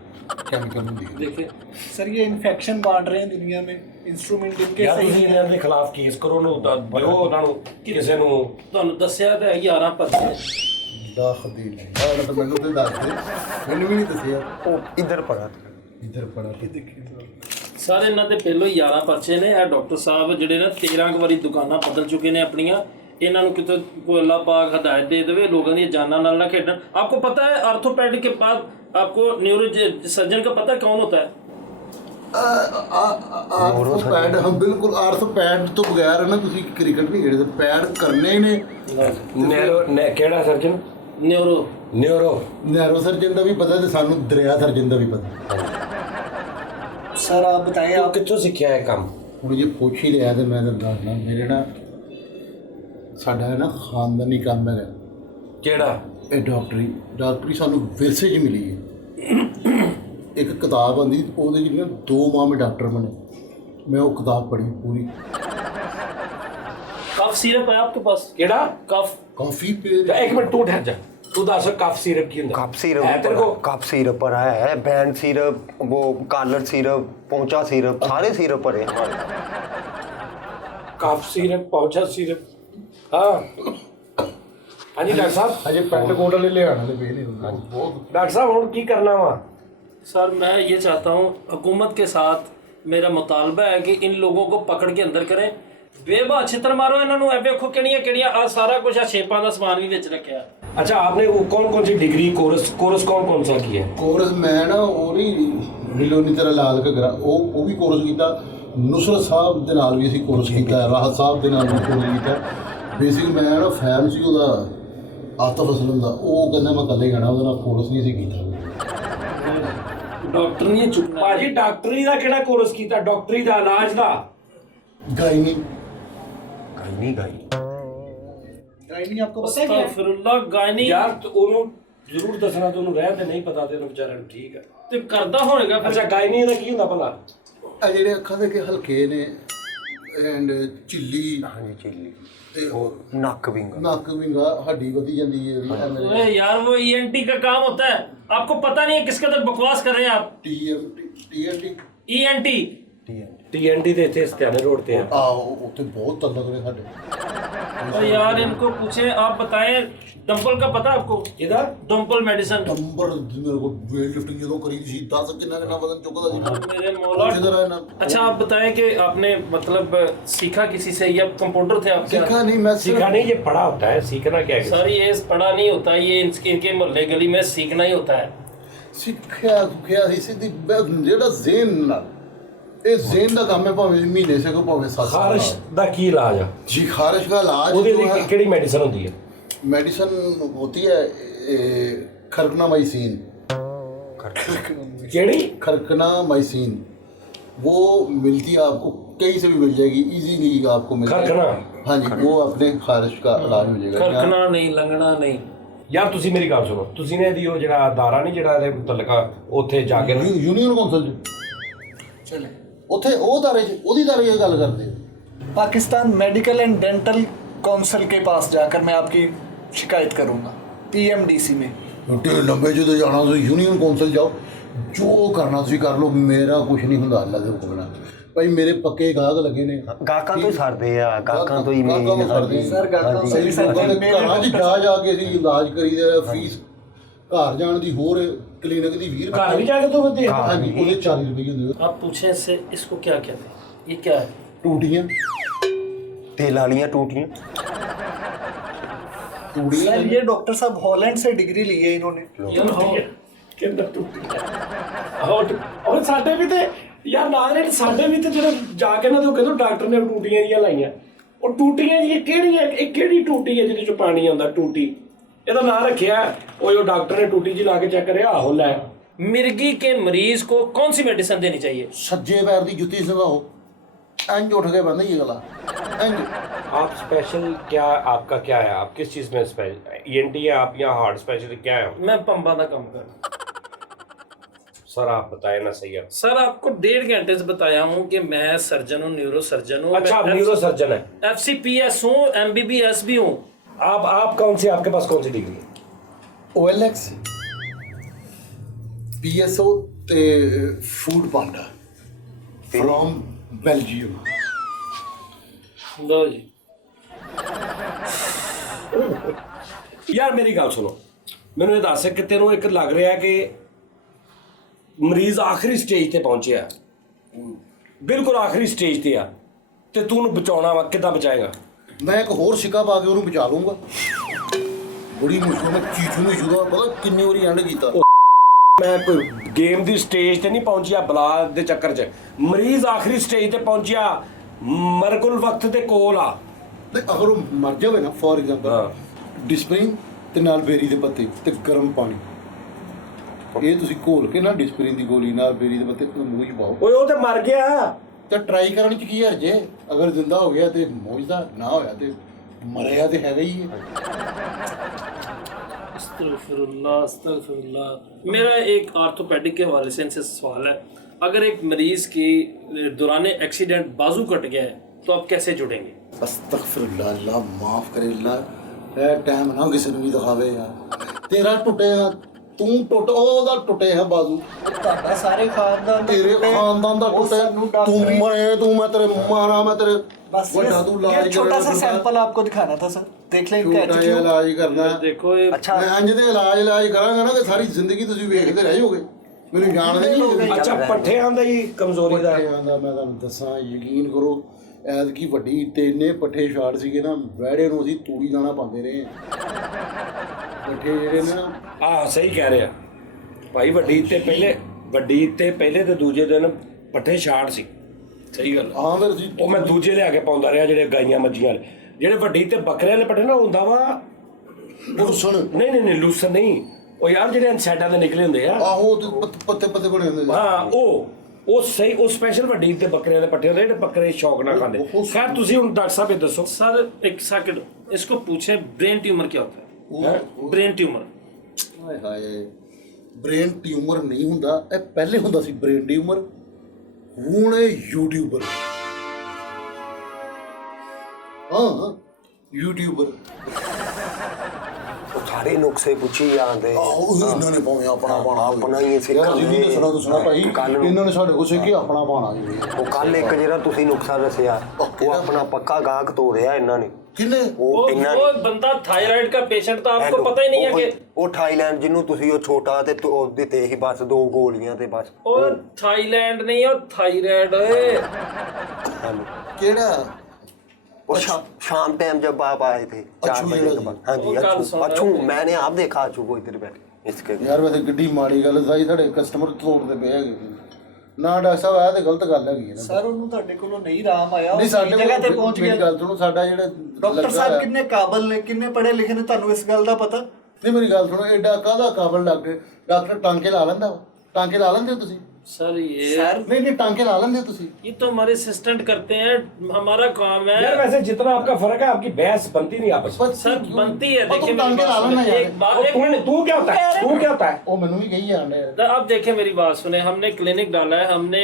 ਕੈਮੀਕਲ ਹੁੰਦੀ ਹੈ। देखिए सर ये इन्फेक्शन बांट रहे हैं दुनिया में, इंस्ट्रूमेंट इनके ਯਾਰ सही ਤੁਸੀਂ नहीं है। ਇਹਨਾਂ ਦੇ ਖਿਲਾਫ ਕੇਸ ਕਰੋ ਨੂੰ ਦਿਓ ਉਹਨਾਂ ਨੂੰ ਕਿਸੇ ਨੂੰ ਤੁਹਾਨੂੰ ਦੱਸਿਆ ਤਾਂ ਹੈ 11 ਪਰਚੇ ਦਾਖਦੀ ਨਹੀਂ ਤਾਂ ਮੈਨੂੰ ਤੇ ਦੱਸ ਦੇ, ਮੈਨੂੰ ਵੀ ਨਹੀਂ ਦੱਸਿਆ। ਉਹ ਇਧਰ ਪੜਾ ਇੱਧਰ ਪੜਾ ਸਾਰੇ ਇਹਨਾਂ ਦੇ ਪਹਿਲੋਂ ਹੀ 11 ਪਰਚੇ ਨੇ। ਇਹ ਡਾਕਟਰ ਸਾਹਿਬ ਜਿਹੜੇ ਨਾ 13 ਕੁ ਵਾਰੀ ਦੁਕਾਨਾਂ ਬਦਲ ਚੁੱਕੇ ਨੇ ਆਪਣੀਆਂ। ਇਹਨਾਂ ਨੂੰ ਕਿਤੇ ਕੋਈ ਅੱਲਾਹ ਪਾਕ ਹਦਾਇਤ ਦੇ ਦੇਵੇ ਲੋਕਾਂ ਦੀਆਂ ਜਾਨਾਂ ਨਾਲ ਨਾ ਖੇਡਣ। आपको पता है ऑर्थोपेडिक के बाद आपको न्यूरो सर्जन का पता है कौन होता है? ਆਰਥੋਪੈਡ ਹਾਂ ਬਿਲਕੁਲ ਆਰਥੋਪੈਡ ਤੋਂ ਬਗੈਰ ਨਾ ਤੁਸੀਂ ਕ੍ਰਿਕਟ ਨਹੀਂ ਖੇਡਦੇ, ਪੈਡ ਕਰਨੇ ਹੀ ਨੇ। ਨੈਰੋ ਕਿਹੜਾ ਸਰਜਨ न्यूरो ਨੈਰੋ ਸਰਜਨ ਦਾ ਵੀ ਪਤਾ ਤੇ ਸਾਨੂੰ ਦਰਿਆ ਸਰਜਨ ਦਾ ਵੀ ਪਤਾ। सर आप बताएं ਤੂੰ आप ਕਿੱਥੋਂ ਸਿੱਖਿਆ ਇਹ ਕੰਮ ਹੁਣ ਜੇ ਪੁੱਛ ਹੀ ਲਿਆ ਤੇ ਮੈਂ ਤਾਂ ਦੱਸਦਾ ਮੇਰੇ ਨਾ ਸਾਡਾ ਹੈ ਨਾ ਖਾਨਦਾਨੀ ਕੰਮ ਹੈਗਾ ਕਿਹੜਾ ਇਹ ਡਾਕਟਰੀ ਸਾਨੂੰ ਵਿਰਸੇ 'ਚ ਮਿਲੀ ਹੈ। ਇੱਕ ਕਿਤਾਬ ਆਉਂਦੀ ਉਹਦੇ ਜਿਹੜੀਆਂ 2 ਮਾਂ ਮੈਂ ਡਾਕਟਰ ਬਣੇ। ਮੈਂ ਉਹ ਕਿਤਾਬ ਪੜ੍ਹੀ ਪੂਰੀ कफ सिरप है आपके पास? ਕਿਹੜਾ कफ ਕਾਫੀ ਪੇ ਤੇ ਇੱਕ ਮਿੰਟ ਤੂੰ ਠਹਿਰ ਜਾ, ਤੂੰ ਦੱਸ ਕਫ ਸੀਰਪ ਕੀ ਹੁੰਦਾ? कप ਹੈ ਤੇਰੇ सिरप ਕੋਲ? कप सिरप पर है, बैंड सिरप, वो कॉलर सिरप, पोंचा सिरप, सारे सिरप पर है हमारे। ਕਫ ਸੀਰਪ, ਪੌਂਚਾ ਸੀਰਪ। ਹਾਂ ਹਾਂਜੀ ਡਾਕਟਰ ਸਾਹਿਬ। ਹਜੇ ਪੈਂਟ ਕੋਟ ਵਾਲੇ ਲਿਆਣ ਵਾਲੇ ਪਏ ਨੇ ਬਹੁਤ। ਡਾਕਟਰ ਸਾਹਿਬ ਹੁਣ ਕੀ ਕਰਨਾ ਵਾ? सर मैं ये चाहता हूँ हुकूमत के साथ मेरा मुतालबा है कि इन लोगों को पकड़ के अंदर करें। बेबा छितर मारो इन्होंने, ए देखो किहड़ियां किहड़ियां आ सारा कुछ आ शेपां दा समान भी विच रखिया। अच्छा आपने वो कौन कौन सी डिग्री कोर्स कोर्स कौन कौन सा किया है? ਕੋਰਸ ਮੈਂ ਨਾ ਉਹ ਨਹੀਂ ਮਿਲੋਨੀ ਤਰ੍ਹਾਂ ਲਾਲ ਘੱਗਰਾ ਉਹ ਵੀ ਕੋਰਸ ਕੀਤਾ। ਨੁਸਰਤ ਸਾਹਿਬ ਦੇ ਨਾਲ ਵੀ ਅਸੀਂ ਕੋਰਸ ਕੀਤਾ, ਰਾਹਤ ਸਾਹਿਬ ਦੇ ਨਾਲ ਵੀ ਕੋਰਸ ਕੀਤਾ। ਬੇਸਿਕ ਮੈਂ ਨਾ ਫੈਨ ਸੀ ਉਹਦਾ ਆਤਫ ਅਸਲਮ ਦਾ, ਉਹ ਕਹਿੰਦਾ ਮੈਂ ਇਕੱਲੇ ਜਾਣਾ, ਉਹਦੇ ਨਾਲ ਕੋਰਸ ਨਹੀਂ ਸੀ ਕੀਤਾ। डॉक्टर नहीं चुकना ਭਾਜੀ ਡਾਕਟਰੀ ਦਾ ਕਿਹੜਾ ਕੋਰਸ ਕੀਤਾ? ਡਾਕਟਰੀ ਦਾ, ਇਲਾਜ ਦਾ? ਗਾਇਨੀ गायनी गायनी गायनी आपको पता है क्या है? अस्तगफिरुल्लाह गायनी ਯਾਰ ਤੇ ਉਹਨੂੰ ਜ਼ਰੂਰ ਦੱਸਣਾ, ਤੇ ਉਹਨੂੰ ਰਹਿਣ ਦੇ, ਨਹੀਂ ਪਤਾ ਤੇ ਉਹਨੂੰ ਵਿਚਾਰਿਆਂ ਨੂੰ ਠੀਕ ਹੈ। ते करदा होएगा फिर। ਅੱਛਾ ਗਾਇਨੀ ਦਾ ਕੀ ਹੁੰਦਾ ਭਲਾ? ਆ ਜਿਹੜੇ ਅੱਖਾਂ ਦੇ ਕੇ ਹਲਕੇ ਨੇ ਐਂਡ ਝਿੱਲੀ हाँ जी चिल्ली ਤੇ और नक विंगा। ਨੱਕ ਵਿੰਗਾ हड्डी ਵਧੀ ਜਾਂਦੀ है ਉਹਦੀ अरे यार वो ENT का काम होता है, आपको पता नहीं है किसके तक बकवास कर रहे हैं आप। TNT ENT TNT ਦੇ ਇੱਥੇ ਸਤਿਆਨੇ ਰੋਡ ਤੇ ਆ। ਆਹੋ ਉੱਥੇ ਬਹੁਤ ਤਲਕ ਨੇ ਸਾਡੇ। और यार इनको पूछे, आप बताएं डंपल का पता है आपको? ਇਹਦਾ डंपल मेडिसिन। ਨੰਬਰ ਮੇਰੇ ਕੋਲ ਵੇਟ ਲਿਫਟਿੰਗ ਜਦੋਂ ਕਰੀ ਸੀ 10 ਕਿੰਨਾ ਵਜ਼ਨ ਚੁੱਕਦਾ ਸੀ मेरे मौला। ਕਿਧਰ ਆਇਆ ਨਾ। अच्छा आप बताएं कि आपने मतलब सीखा किसी से या कंप्यूटर थे आपके? सिखा नहीं मैं सीखा नहीं, ये पढ़ा होता है, सीखना क्या है? सर ये पढ़ा नहीं होता, ये इनके मोहल्ले गली में सीखना ही होता है। ਸਿੱਖਿਆ ਸੀ ਸਿੱਧੀ ਜਿਹੜਾ ਜ਼ੇਨ ਨਾਲ ਇਹ ਜ਼ੇਨ ਦਾ ਕੰਮ ਹੈ, ਭਾਵੇਂ ਮਹੀਨੇ ਸੇ ਕੋ ਭਾਵੇਂ 7 ਖਾਰਿਸ਼ ਦਾ ਕੀ ਇਲਾਜ ਆ? जी खारिश का इलाज ਉਹਦੇ जो ਲਈ है ਕਿਹੜੀ ਮੈਡੀਸਨ ਹੁੰਦੀ ਹੈ? मेडिसिन होती है खरकनामाइसिन। ਕਿਹੜੀ? खरकनामाइसिन वो मिलती है आपको, कहीं से भी मिल जाएगी इजीली आपको मिल जाएगी। खरकना? हाँ जी, वो अपने खारिश का इलाज हो जाएगा। खरखना नहीं, लंगना नहीं। ਯਾਰ ਤੁਸੀਂ ਮੇਰੀ ਗੱਲ ਸੁਣੋ, ਤੁਸੀਂ ਨੇ ਇਹਦੀ ਉਹ ਜਿਹੜਾ ਅਦਾਰਾ ਨਹੀਂ ਜਿਹੜਾ ਇਹਦੇ ਮੁਤਲਕਾ ਉੱਥੇ ਜਾ ਕੇ यूनियन कौंसल चले ਉੱਥੇ ਉਹ ਦਾਰੇ 'ਚ ਉਹਦੀ ਦਾਰੇ ਇਹ ਗੱਲ ਕਰਦੇ ਆ। Pakistan medical and dental council के पास जाकर मैं आपकी शिकायत करूंगा, PMDC में। ਢੇ ਲੰਬੇ ਜਦੋਂ ਜਾਣਾ ਤੁਸੀਂ ਯੂਨੀਅਨ ਕੌਂਸਲ ਜਾਓ, ਜੋ ਕਰਨਾ ਤੁਸੀਂ ਕਰ ਲਓ, ਮੇਰਾ ਕੁਝ ਨਹੀਂ ਹੁੰਦਾ ਅੱਲਾ ਦੇ ਹੁਕਮ ਨਾਲ। ਭਾਈ ਮੇਰੇ ਪੱਕੇ ਗਾਹਕ ਲੱਗੇ ਨੇ, गाका तो सरदे आ, गाका तो ही ਗਾਹਕਾਂ ਨੂੰ ਕਰਦੇ ਆ। सर गाहकों से ਸਹੀ भी सर ਲੋਕਾਂ ਦੇ मेरे ਘਰਾਂ 'ਚ डॉक्टर ਜਾ ਜਾ ਕੇ ਅਸੀਂ ਇਲਾਜ ਕਰੀਦਾ। ਫੀਸ ਘਰ ਜਾਣ ਦੀ ਹੋਰ ਕਲੀਨਿਕ ਦੀ 20 ਘਰ ਵੀ ਜਾ ਕੇ ਤੋਂ ਵਧੀਆ? ਹਾਂਜੀ, ਉਹਦੇ 40 ਰੁਪਏ ਹੁੰਦੇ ਆ। आप पूछें इससे, इसको क्या कहते हैं, ये क्या है? ਟੂਟੀਆਂ तेल वालियां टूटियां। ਟੂਟੀਆਂ सर ये डॉक्टर साहब हॉलैंड से डिग्री ली है इन्होंने। ਕਿੰਨਾ ਟੁੱਟੀ ਔਰ ਸਾਡੇ ਵੀ ਤੇ ਯਾਰ ਨਾਜ਼ਰੀਨ, ਸਾਡੇ ਵੀ ਤੇ ਜਿਹੜੇ ਜਾ ਕੇ ਨਾ ਤੇ ਉਹ ਕਹਿੰਦੇ ਡਾਕਟਰ ਨੇ ਟੂਟੀਆਂ ਜੀਆਂ ਲਾਈਆਂ। ਉਹ ਟੂਟੀਆਂ ਜੀ ਕਿਹੜੀਆਂ? ਇਹ ਕਿਹੜੀ ਟੂਟੀ ਹੈ ਜਿਹਦੇ ਚੋਂ ਪਾਣੀ ਆਉਂਦਾ? ਟੂਟੀ ਇਹਦਾ ਨਾਂ ਰੱਖਿਆ ਉਹ ਜੋ ਡਾਕਟਰ ਨੇ ਟੂਟੀ ਜੀ ਲਾ ਕੇ ਚੈੱਕ ਕਰਿਆ। ਆਹੋ ਲੈ। मिर्गी के मरीज को कौन सी मेडिसिन देनी चाहिए? ਸੱਜੇ ਪੈਰ ਦੀ ਜੁੱਤੀ ਸੰਘਾਓ, ਇੰਜ ਉੱਠ ਕੇ ਬੰਦਾ ਹੀ ਗਲਾ ਇੰਜ। आप स्पेशल क्या, आपका क्या है? आप किस चीज़ में स्पेशल ENT है आप या हार्ट स्पेशलिस्ट क्या है? मैं पंबा का काम कर। सर आप बताए ना सही है। सर आपको 1.5 घंटे से बताया हूँ कि मैं सर्जन हूँ, न्यूरो सर्जन हूँ। अच्छा आप न्यूरो सर्जन है? FCPS हूँ, MBBS भी हूँ। आप कौन सी, आपके पास कौन सी डिग्री है? OLX PSO ਤੇ ਫੂਡ ਪਾਂਡਾ ਫਰੋਮ ਬੈਲਜੀਅਮ। लो जी। ਯਾਰ ਮੇਰੀ ਗੱਲ ਸੁਣੋ, ਮੈਨੂੰ ਇਹ ਦੱਸ ਕਿ ਤੈਨੂੰ ਇੱਕ ਲੱਗ ਰਿਹਾ ਕਿ ਮਰੀਜ਼ ਆਖਰੀ ਸਟੇਜ ਤੇ ਪਹੁੰਚਿਆ, ਬਿਲਕੁਲ ਆਖਰੀ ਸਟੇਜ ਤੇ ਆ, ਤੇ ਤੂੰ ਉਹਨੂੰ ਬਚਾਉਣਾ ਵਾ, ਕਿੱਦਾਂ ਬਚਾਏਗਾ? ਮੈਂ ਇੱਕ ਹੋਰ ਸਿੱਕਾ ਪਾ ਕੇ ਉਹਨੂੰ ਬਚਾ ਲੂੰਗਾ। ਬੜੀ ਮੁਸ਼ਕਲ ਨਾਲ ਚੀਚੂ ਨੂੰ ਸ਼ੁਰੂ ਪਤਾ ਕਿੰਨੀ ਵਾਰੀ ਐਂਡ ਕੀਤਾ। ਮੈਂ ਕੋਈ ਗੇਮ ਦੀ ਸਟੇਜ ਤੇ ਨਹੀਂ ਪਹੁੰਚਿਆ ਬਲਾ ਦੇ ਚੱਕਰ 'ਚ, ਮਰੀਜ਼ ਆਖਰੀ ਸਟੇਜ ਤੇ ਪਹੁੰਚਿਆ, ਮਰਗੁਲ ਵਕਤ ਦੇ ਕੋਲ ਆ। ਤੇ ਅਗਰ ਉਹ ਮਰ ਜਾਵੇ ਨਾ, ਫੋਰ ਐਗਜ਼ਾਮਪਲ ਡਿਸਪਰਿਨ ਤੇ ਨਾਲ ਬੇਰੀ ਦੇ ਪੱਤੇ ਤੇ ਗਰਮ ਪਾਣੀ, ਇਹ ਤੁਸੀਂ ਘੋਲ ਕੇ ਨਾ ਡਿਸਪਰਿਨ ਦੀ ਗੋਲੀ ਨਾਲ ਬੇਰੀ ਦੇ ਪੱਤੇ ਮੂੰਹ 'ਚ ਪਾਓ। ਓਏ ਉਹ ਤੇ ਮਰ ਗਿਆ। ਤਾਂ ਟਰਾਈ ਕਰਨ 'ਚ ਕੀ ਹਰਜ ਹੈ? ਅਗਰ ਜ਼ਿੰਦਾ ਹੋ ਗਿਆ ਤੇ ਮੌਜਦਾ, ਨਾ ਹੋਇਆ ਤੇ ਮਰਿਆ ਤੇ ਹੈਗਾ ਹੀ ਹੈ। अस्तगफिरुल्लाह, अस्तगफिरुल्लाह। मेरा एक आर्थोपेडिक के हवाले से इनसे सवाल है, अगर एक मरीज़ की दौरान एक्सीडेंट बाजू कट गया है, तो आप कैसे जुड़ेंगे? ਅਸਤਗਫਿਰullah, ਅੱਲਾ ਮਾਫ ਕਰੇ ਅੱਲਾ, ਇਹ ਟਾਈਮ ਨਾ ਕਿਸੇ ਨੂੰ ਵੀ ਦਿਖਾਵੇ ਯਾਰ। ਤੇਰਾ ਟੁੱਟਿਆ, ਤੂੰ ਟੁੱਟ, ਉਹਦਾ ਟੁੱਟਿਆ ਬਾਜ਼ੂ, ਤੁਹਾਡਾ ਸਾਰੇ ਖਾਨਦਾਨ ਤੇਰੇ ਖਾਨਦਾਨ ਦਾ ਟੁੱਟਿਆ, ਤੂੰ ਮੈਂ ਤੇਰੇ ਮਾਰਾ, ਮੈਂ ਤੇਰੇ बस ਵੱਡਾ ਤੂੰ ये ਇਲਾਜ छोटा सा ਕਰਨਾ। सैंपल आपको दिखाना था सर, देख लें इनका ਛੋਟਾ ਜਿਹਾ एटीट्यूड। ਇਲਾਜ ਕਰਨਾ। देखो ये अच्छा ਮੈਂ ਇੰਜ ਦੇ ਇਲਾਜ ਕਰਾਂਗਾ ਨਾ ਤੇ ਸਾਰੀ ਜ਼ਿੰਦਗੀ ਤੁਸੀਂ ਵੇਖਦੇ ਰਹਿ ਜਾਓਗੇ, ਮੈਨੂੰ ਜਾਣਦੇ ਨਹੀਂ। ਅੱਛਾ ਪੱਠਿਆਂ ਦਾ ਹੀ ਕਮਜ਼ੋਰੀ ਦਾ ਪੱਠਿਆਂ ਦਾ ਮੈਂ ਤੁਹਾਨੂੰ ਦੱਸਾਂ, ਯਕੀਨ ਕਰੋ, ਐਤਕੀ ਵੱਡੀ ਤੇ ਇੰਨੇ ਪੱਠੇ ਛਾੜ ਸੀਗੇ ਨਾ, ਵਿਹੜੇ ਨੂੰ ਅਸੀਂ ਤੂੜੀ ਦਾਣਾ ਪਾਉਂਦੇ ਰਹੇ ਹਾਂ। ਪੱਠੇ ਜਿਹੜੇ ਨੇ ਨਾ, ਆਹ ਸਹੀ ਕਹਿ ਰਿਹਾ ਭਾਈ, ਵੱਡੀ ਤੇ ਪਹਿਲੇ ਤੇ ਦੂਜੇ ਦਿਨ ਪੱਠੇ ਛਾੜ ਸੀ, ਸਹੀ ਗੱਲ। ਹਾਂ ਫਿਰ ਅਸੀਂ ਉਹ ਮੈਂ ਦੂਜੇ ਲਿਆ ਕੇ ਪਾਉਂਦਾ ਰਿਹਾ, ਜਿਹੜੇ ਗਾਈਆਂ ਮੱਝੀਆਂ ਵਾਲੇ, ਜਿਹੜੇ ਵੱਡੀ ਤੇ ਬੱਕਰਿਆਂ ਵਾਲੇ ਪੱਠੇ ਨਾ ਹੁੰਦਾ ਵਾ ਲੂਸਣ, ਨਹੀਂ ਲੂਸਨ ਨਹੀਂ, ਉਹ ਯਾਰ ਜਿਹੜੇ ਸਾਈਡਾਂ ਤੇ ਨਿਕਲੇ ਹੁੰਦੇ ਆ, ਆਹੋ ਤੇ ਪੱਤੇ ਪੱਤੇ ਬਣੇ ਹੁੰਦੇ ਨੇ। ਹਾਂ ਉਹ ਸਹੀ, ਉਹ ਸਪੈਸ਼ਲ ਵੱਡੀ ਤੇ ਬੱਕਰਿਆਂ ਦੇ ਪੱਠੇ ਹੁੰਦੇ ਜਿਹੜੇ ਬੱਕਰੇ ਸ਼ੌਕ ਨਾਲ ਖਾਂਦੇ। ਖੈਰ ਤੁਸੀਂ ਹੁਣ ਡਾਕਟਰ ਸਾਹਿਬ ਇਹ ਦੱਸੋ। सर एक सेकंड, इसको पूछें ब्रेन ट्यूमर क्या होता है? ब्रेन ट्यूमर, ਹਾਏ ਹਾਏ, ਬ੍ਰੇਨ ਟਿਊਮਰ ਨਹੀਂ ਹੁੰਦਾ, ਇਹ ਪਹਿਲੇ ਹੁੰਦਾ ਸੀ ਬ੍ਰੇਨ ਟਿਊਮਰ, ਹੁਣ ਇਹ ਯੂਟਿਊਬਰ। ਹਾਂ ਯੂਟਿਊਬਰ। ਉਹ ਸਾਰੇ ਨੁਕਸੇ ਪੁੱਛੀ ਜਾਂਦੇ। ਆਹੋ ਇਹਨਾਂ ਨੇ ਭਾਵੇਂ ਆਪਣਾ ਬਾਣਾ ਆਪਣਾ ਹੀ ਸਿੱਖਣ ਯਾਰ, ਜੀ ਦੱਸਣਾ ਦੱਸਣਾ ਭਾਈ, ਇਹਨਾਂ ਨੇ ਸਾਡੇ ਕੋਲ ਸਿੱਖੀ ਆਪਣਾ ਬਾਣਾ ਜੀ। ਉਹ ਕੱਲ ਇੱਕ ਜਿਹੜਾ ਤੁਸੀਂ ਨੁਕਸਾ ਦੱਸਿਆ, ਉਹ ਆਪਣਾ ਪੱਕਾ ਗਾਹਕ ਤੋੜਿਆ ਇਹਨਾਂ ਨੇ। ਕਿੰਨੇ? ਉਹ ਇਹਨਾਂ वो बंदा थायराइड का पेशेंट था, आपको पता ही नहीं है कि ਉਹ ਥਾਈਲੈਂਡ ਜਿਹਨੂੰ ਤੁਸੀਂ ਉਹ ਛੋਟਾ ਤੇ ਉਹ ਦਿੱਤੇ ਸੀ ਬਸ 2 ਗੋਲੀਆਂ ਤੇ ਬਸ। और थाईलैंड नहीं है, थायराइड है। ਕਿਹੜਾ? वो शाम टाइम जब आप आए थे 4 अच्छू बजे जेड़ा के जी। बाद। हाँ जी वो कल अच्छू सुना अच्छू है। मैंने आप देखा अच्छू को इधर बैठे इसके। ਯਾਰ ਵੈਸੇ ਗੱਡੀ ਮਾੜੀ ਗੱਲ ਸਾਈ, ਸਾਡੇ ਕਸਟਮਰ ਤੋੜਦੇ ਪਏ ਹੈਗੇ ਨਾ। ਡਾਕਟਰ ਸਾਹਿਬ ਆਇਆ ਤੇ ਗਲਤ ਗੱਲ ਹੈਗੀ ਹੈ। ਸਰ ਉਹਨੂੰ ਤੁਹਾਡੇ ਕੋਲੋਂ ਨਹੀਂ ਆਰਾਮ ਆਇਆ, ਨਹੀਂ ਉਹ ਸਾਡੇ ਸਹੀ ਜਗ੍ਹਾ ਤੇ ਪਹੁੰਚ ਮੇਰੀ ਗਿਆ। ਗੱਲ ਸੁਣੋ, ਸਾਡਾ ਜਿਹੜਾ ਡਾਕਟਰ ਲੱਗਾ ਸਾਹਿਬ ਹੈ- ਕਿੰਨੇ ਕਾਬਲ ਨੇ, ਕਿੰਨੇ ਪੜ੍ਹੇ ਲਿਖੇ ਨੇ, ਤੁਹਾਨੂੰ ਇਸ ਗੱਲ ਦਾ ਪਤਾ? ਨਹੀਂ ਮੇਰੀ ਗੱਲ ਸੁਣੋ, ਐਡਾ ਕਾਹਦਾ ਕਾਬਲ ਡਾਕਟਰ ਟਾਂਕੇ ਲਾ ਲੈਂਦਾ ਵਾ? ਟਾਂਕੇ ਲਾ ਲੈਂਦੇ ਹੋ ਤੁਸੀਂ? सर ये सर ਨਹੀਂ ਟਾਂਕੇ ਲਾ ਲੈਂਦੇ ਹੋ ਤੁਸੀਂ? ये तो हमारे असिस्टेंट करते हैं, हमारा काम है। यार वैसे जितना आपका फर्क है, आपकी बहस बनती नहीं आपस में। सर बनती है, और देखिए तुम टांगे ला लेना यार। एक बात, एक तू मिनट। तू क्या होता है, तू क्या होता है? ਉਹ ਮੈਨੂੰ ਵੀ ਕਹੀ ਜਾਂਦੇ ਆ। तो अब देखें मेरी बात सुने, हमने क्लिनिक डाला है, हमने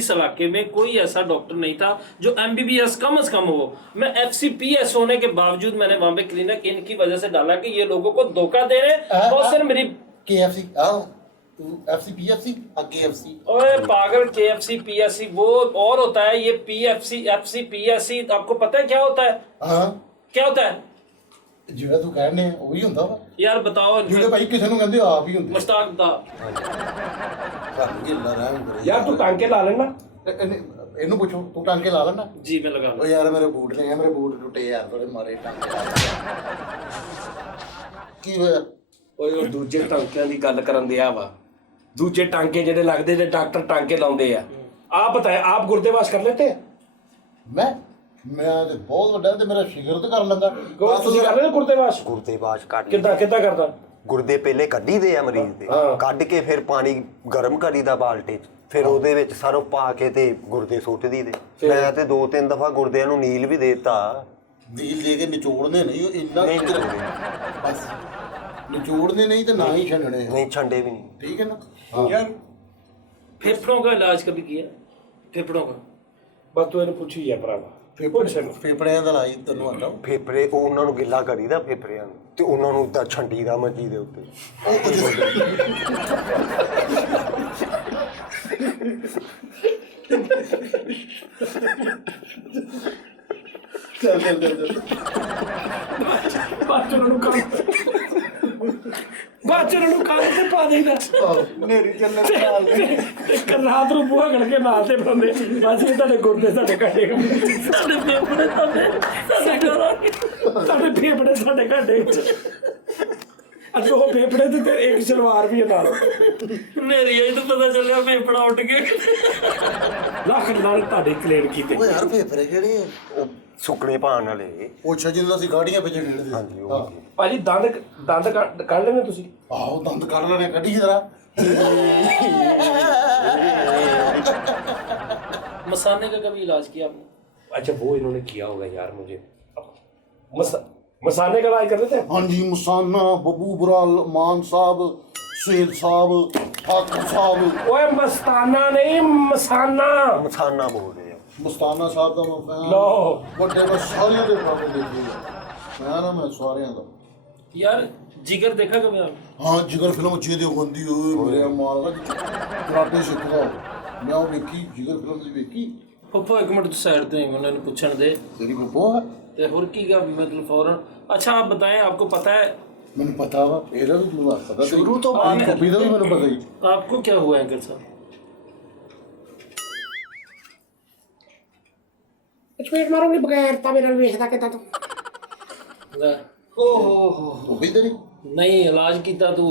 इस इलाके में कोई ऐसा डॉक्टर नहीं था जो MBBS कम से कम हो। मैं FCPS होने के बावजूद मैंने वहां पे क्लिनिक इनकी वजह से डाला कि ये लोगों को धोखा दे रहे और सिर्फ मेरी KFC ਆਹ ਤੂੰ FC PFC ਆ KFC। ओए पागल, KFC PSC वो और होता है, ये PFC FC PSC आपको पता है क्या होता है? ਹਾਂ क्या होता है ਜਿਹੜਾ ਤੂੰ ਕਹਿੰਦੇ ਉਹੀ ਹੁੰਦਾ ਵਾ, यार बताओ। ਜਿਹੜੇ ਭਾਈ ਕਿਸੇ ਨੂੰ ਕਹਿੰਦੇ ਆਪ ਹੀ ਹੁੰਦੇ। मुश्ताक दा ਸਾਨੂੰ ਗਿੱਲਾ ਰਹਿਮ ਕਰੇ यार तू टांके ला लेना। ਇਹਨੂੰ ਪੁੱਛੋ, ਤੂੰ ਟਾਂਕੇ ਲਾ ਲੈਣਾ? जी मैं लगा ਉਹ ਯਾਰ ਮੇਰੇ ਬੂਟ ਨੇ, ਮੇਰੇ ਬੂਟ ਟੁੱਟੇ ਯਾਰ, ਥੋੜੇ ਮਾਰੇ ਟਾਂਕੇ ਲਾ ਕੇ। ਕੀ ਹੋਇਆ? ਓਏ ਉਹ ਦੂਜੇ ਟਾਂਕਿਆਂ ਦੀ ਗੱਲ ਕਰਨ ਦਿਆ ਵਾ, ਦੂਜੇ ਟਾਂਕੇ ਜਿਹੜੇ ਲੱਗਦੇ ਨੇ, ਡਾਕਟਰ ਟਾਂਕੇ ਲਾਉਂਦੇ ਆ। ਆਪ ਬਤਾਏ, ਆਪ ਗੁਰਦੇ ਵਾਸ਼ ਕਰ ਲੈਤੇ? ਮੈਂ ਤੇ ਬਹੁਤ ਵੱਡਾ ਤੇ ਮੇਰਾ ਸ਼ਿਗਰ ਤੇ ਕਰ ਲੈਂਦਾ। ਤੁਸੀਂ ਕਰ ਲੈਂਦੇ ਗੁਰਦੇ ਵਾਸ਼? ਗੁਰਦੇ ਬਾਸ਼ ਕੱਢ ਕਿੱਦਾਂ ਕਰਦਾ? ਗੁਰਦੇ ਪਹਿਲੇ ਕੱਢੀ ਦੇ ਆ ਮਰੀਜ਼ ਦੇ, ਹਾਂ। ਕੱਢ ਕੇ ਫਿਰ ਪਾਣੀ ਗਰਮ ਕਰੀਦਾ ਬਾਲਟੇ 'ਚ, ਫਿਰ ਉਹਦੇ ਵਿੱਚ ਸਰੋਂ ਪਾ ਕੇ ਤੇ ਗੁਰਦੇ ਸੁੱਟ ਦੀ ਦੇ। ਮੈਂ ਤੇ 2-3 ਦਫਾ ਗੁਰਦਿਆਂ ਨੂੰ ਨੀਲ ਵੀ ਦੇਤਾ। ਨੀਲ ਦੇ ਕੇ ਨਿਚੋੜਨੇ ਨਹੀਂ, ਉਹ ਇੰਨਾ ਨਹੀਂ ਬਸ ਨਿਚੋੜਨੇ ਨਹੀਂ ਤੇ ਨਾ ਹੀ ਛੱਡਣੇ ਆ। ਨਹੀਂ ਛੰਡੇ ਵੀ ਨਹੀਂ। ਠੀਕ ਹੈ ਨਾ? यार फेफड़ों का इलाज कभी किया? फेफड़ों का ਬਸ ਤੂੰ ਇਹਨੂੰ ਪੁੱਛੀ ਜਾ ਭਰਾਵਾ। ਫੇਫੜਿਆਂ ਦਾ ਇਲਾਜ ਤੈਨੂੰ ਆਉਂਦਾ? ਫੇਫੜੇ ਉਹ ਉਹਨਾਂ ਨੂੰ ਗਿੱਲਾ ਕਰੀਦਾ ਫੇਫੜਿਆਂ ਨੂੰ, ਤੇ ਉਹਨਾਂ ਨੂੰ ਤਾਂ ਛੰਡੀ ਦਾ ਮੰਜੀ ਦੇ ਉੱਤੇ। ਉਹ ਕੁਝ ਚੱਲ ਬਾਅਦ ਚ ਉਹਨਾਂ ਨੂੰ ਕੰਮ ਤੇ ਪਾ ਦੇਈਦਾ। मेरी चलने के नाल ਇੱਕ ਰਾਤ ਨੂੰ ਬੂਹਾ ਖੜ ਕੇ ਨਾਲ ਤੇ ਬੰਦੇ, ਬਸ ਇਹ ਤੁਹਾਡੇ ਗੁਰਦੇ ਸਾਡੇ ਘਾਟੇ, ਸਾਡੇ ਫੇਫੜੇ ਸਾਡੇ ਘਾਟੇ ਚ। ਅੱਜ ਉਹ ਫੇਫੜੇ ਤੇ ਇੱਕ ਸਲਵਾਰ ਵੀ ਹੈ ਨਾਲ। मेरी यही तो पता चल गया फेफड़ा उठ के। ਲੱਖ ਨਾਲ ਤੁਹਾਡੇ ਕਲੇਮ ਕੀਤੇ। ਉਹ ਯਾਰ ਫੇਫੜੇ ਕਿਹੜੇ ਆ? ਉਹ ਸੁੱਕਣੇ ਪਾਣ ਵਾਲੇ। ਉਹ ਅੱਛਾ ਜਿਹਨਾਂ ਅਸੀਂ ਗਾੜੀਆਂ ਵਿੱਚ ਖੇਡਦੇ। ਹਾਂਜੀ ਉਹ ਭਾਜੀ ਦੰਦ ਕੱਢ ਲੈਣੇ ਤੁਸੀਂ? ਆਹੋ ਦੰਦ ਕੱਢ ਲੈਣੇ, ਕੱਢੀ ਜਰਾ। मसाने का कभी इलाज किया आपने? अच्छा वो इन्होंने किया होगा यार, मुझे मसाने का इलाज कर देते हैं। ਹਾਂਜੀ ਮਸਾਨਾ, ਬੱਬੂ ਬਰਾਲ, ਮਾਨ ਸਾਹਿਬ, ਸੇਲ ਸਾਹਿਬ, ਠਾਕੁਰ ਸਾਹਿਬ। ओए मस्ताना नहीं, मसाना। ਮਸਾਨਾ ਬੋਲਦੇ ਆ। ਮਸਤਾਨਾ ਸਾਹਿਬ ਦਾ ਮੈਂ ਫੈਨ ਲਓ। ਵੱਡੇ ਮੈਂ ਸਾਰਿਆਂ ਦੇ ਪ੍ਰੋਬਲਮ ਦੇਖੀ ਮੈਂ ਨਾ ਮੈਂ ਸਾਰਿਆਂ ਦਾ यार जिगर देखा कभी आप ਹਾਂ ਜਿਗਰ ਫਿਲਮ ਚੇ ਦੇ ਹੁੰਦੀ ਓਏ ਮੇਰੇ ਮਾਰਦਾ ਕਰਾਟੇ ਸਿੱਖਦਾ ਮੈਂ ਉਹ ਵੇਖੀ ਜਿਗਰ ਫਿਲਮ ਦੀ ਵੇਖੀ पप्पा एक मिनट साइड ते उन्होंने पूछण दे ਤੇਰੀ ਪਪੋ ਹੈ ते होर की का मतलब फौरन अच्छा आप बताएं आपको पता है ਮੈਨੂੰ ਪਤਾ ਵਾ ਇਹਦਾ ਵੀ ਮੈਨੂੰ ਪਤਾ ਸ਼ੁਰੂ ਤੋਂ ਬਾਅਦ ਕਪੀ ਦਾ ਵੀ ਮੈਨੂੰ ਪਤਾ ਹੀ आपको क्या हुआ एंकर साहब ਚਪੇਟ ਮਾਰੂੰਗੀ ਬਗੈਰ ਤਾਂ ਮੇਰੇ ਨਾਲ ਵੇਖਦਾ ਕਿਦਾਂ ਤੂੰ ले, ਉਹ ਵੀ ਤੇਰੀ नहीं इलाज किया तू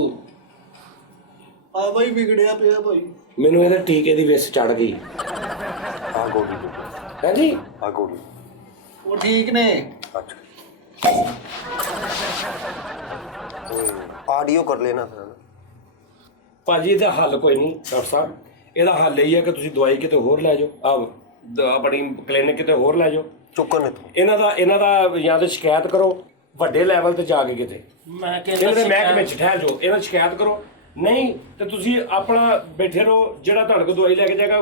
ਆ ਬਾਈ ਵਿਗੜਿਆ ਪਿਆ ਭਾਈ। ਮੈਨੂੰ ਇਹਦੇ ਟੀਕੇ ਦੀ ਵਿਸ ਚੜ ਗਈ ਆ ਗੋਲੀ ਹਾਂਜੀ ਆ ਗੋਲੀ ਉਹ ਠੀਕ ਨੇ। ਅੱਛਾ ਆਡੀਓ ਕਰ ਲੈਣਾ ਫਿਰ ਭਾਜੀ ਇਹਦਾ ਹੱਲ ਕੋਈ ਨਹੀਂ ਡਾਕਟਰ ਸਾਹਿਬ, ਇਹਦਾ ਹੱਲ ਇਹ ਹੈ ਕਿ ਤੁਸੀਂ ਦਵਾਈ ਕਿਤੇ ਹੋਰ ਲੈ ਜਾਓ, ਆਪਣੀ ਕਲੀਨਿਕ ਕਿਤੇ ਹੋਰ ਲੈ ਜਾਓ। ਚੁੱਕਣ ਇੱਥੋਂ ਇਹਨਾਂ ਦਾ ਜਾਂ ਤਾਂ ਸ਼ਿਕਾਇਤ ਕਰੋ ਵੱਡੇ ਲੈਵਲ ਤੇ ਜਾ ਕੇ ਕਿਤੇ मैं ਇਹਨਾਂ ਦੇ कहता ਮਹਿਕਮੇ ਵਿੱਚ ਠਹਿਰ ਜਾਓ, ਇਹਨਾਂ ਸ਼ਿਕਾਇਤ ਕਰੋ। ਨਹੀਂ ਤੇ ਤੁਸੀਂ ਆਪਣਾ ਬੈਠੇ ਰਹੋ, ਜਿਹੜਾ ਤੁਹਾਡੇ ਕੋਲ ਦਵਾਈ ਲੈ ਕੇ ਜਾਏਗਾ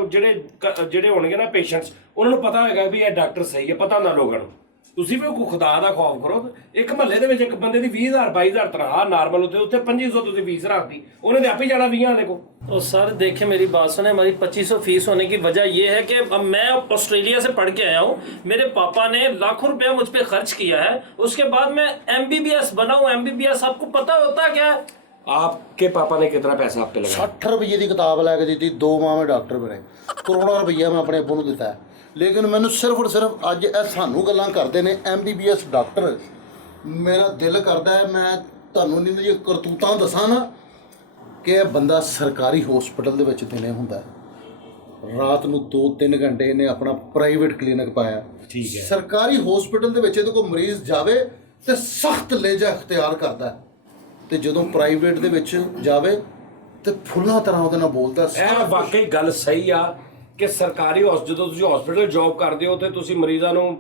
ਜਿਹੜੇ ਹੋਣਗੇ ਨਾ ਪੇਸ਼ੈਂਟਸ, ਉਹਨਾਂ ਨੂੰ ਪਤਾ ਹੋਏਗਾ ਵੀ ਇਹ ਡਾਕਟਰ ਸਹੀ ਹੈ, ਪਤਾ ਨਾ ਲੋਕਾਂ ਨੂੰ। ਤੁਸੀਂ ਵੀ ਕੋਈ ਖੁਦਾ ਦਾ ਖੌਫ ਕਰੋ। ਇੱਕ ਮਹੱਲੇ ਦੇ ਵਿੱਚ ਇੱਕ ਬੰਦੇ ਦੀ 20,000 22,000 ਤਨਖਾਹ ਨਾਰਮਲ ਉੱਤੇ 2500 ਤੁਸੀਂ ਫੀਸ ਰੱਖਦੀ, ਉਹਨੇ ਤੇ ਆਪੇ ਜਾਣਾ 20 ਵਾਲੇ को। तो सर देखिए मेरी बात सुने, हमारी 2500 फीस होने की वजह यह है कि अब मैं ऑस्ट्रेलिया से पढ़ के आया हूँ, मेरे पापा ने लाखों रुपया मुझ पे खर्च किया है, उसके बाद मैं MBBS बना हूँ। MBBS आपको पता होता क्या है? आपके पापा ने कितना पैसा आप पे लगा? 60 ਰੁਪਏ ਦੀ ਕਿਤਾਬ ਲੈ ਕੇ ਦਿੱਤੀ, 2 ਮਾਹ ਮੈਂ ਡਾਕਟਰ ਬਣੇ, ਕਰੋੜਾਂ ਰੁਪਈਆ ਮੈਂ ਆਪਣੇ ਅੱਬੂ ਨੂੰ ਦਿੱਤਾ ਹੈ। ਲੇਕਿਨ ਮੈਨੂੰ ਸਿਰਫ ਔਰ ਸਿਰਫ ਅੱਜ ਇਹ ਸਾਨੂੰ ਗੱਲਾਂ ਕਰਦੇ ਨੇ MBBS ਡਾਕਟਰ, ਮੇਰਾ ਦਿਲ ਕਰਦਾ ਹੈ ਮੈਂ ਤੁਹਾਨੂੰ ਨਹੀਂ ਜੇ ਕਰਤੂਤਾਂ ਦੱਸਾਂ ਨਾ ਕਿ ਇਹ ਬੰਦਾ ਸਰਕਾਰੀ ਹਸਪੀਟਲ ਦੇ ਵਿੱਚ ਦਿਨੇ ਹੁੰਦਾ ਹੈ, ਰਾਤ ਨੂੰ 2-3 ਘੰਟੇ ਇਹਨੇ ਆਪਣਾ ਪ੍ਰਾਈਵੇਟ ਕਲੀਨਿਕ ਪਾਇਆ। ਠੀਕ ਹੈ। ਸਰਕਾਰੀ ਹਸਪੀਟਲ ਦੇ ਵਿੱਚ ਇਹਦੇ ਕੋਲ ਮਰੀਜ਼ ਜਾਵੇ ਤੇ ਸਖਤ ਲਹਿਜਾ ਇਖਤਿਆਰ ਕਰਦਾ ਹੈ, ਤੇ ਜਦੋਂ ਪ੍ਰਾਈਵੇਟ ਦੇ ਵਿੱਚ ਜਾਵੇ ਤੇ ਫੁੱਲਾਂ ਤਰ੍ਹਾਂ ਉਹਦੇ ਨਾਲ ਬੋਲਦਾ। ਇਹ ਵਾਕਈ ਗੱਲ ਸਹੀ ਆ ਕਿ ਸਰਕਾਰੀ ਜਦੋਂ ਤੁਸੀਂ ਹਸਪੀਟਲ ਜੌਬ ਕਰਦੇ ਹੋ ਤੇ ਤੁਸੀਂ ਮਰੀਜ਼ਾਂ ਨੂੰ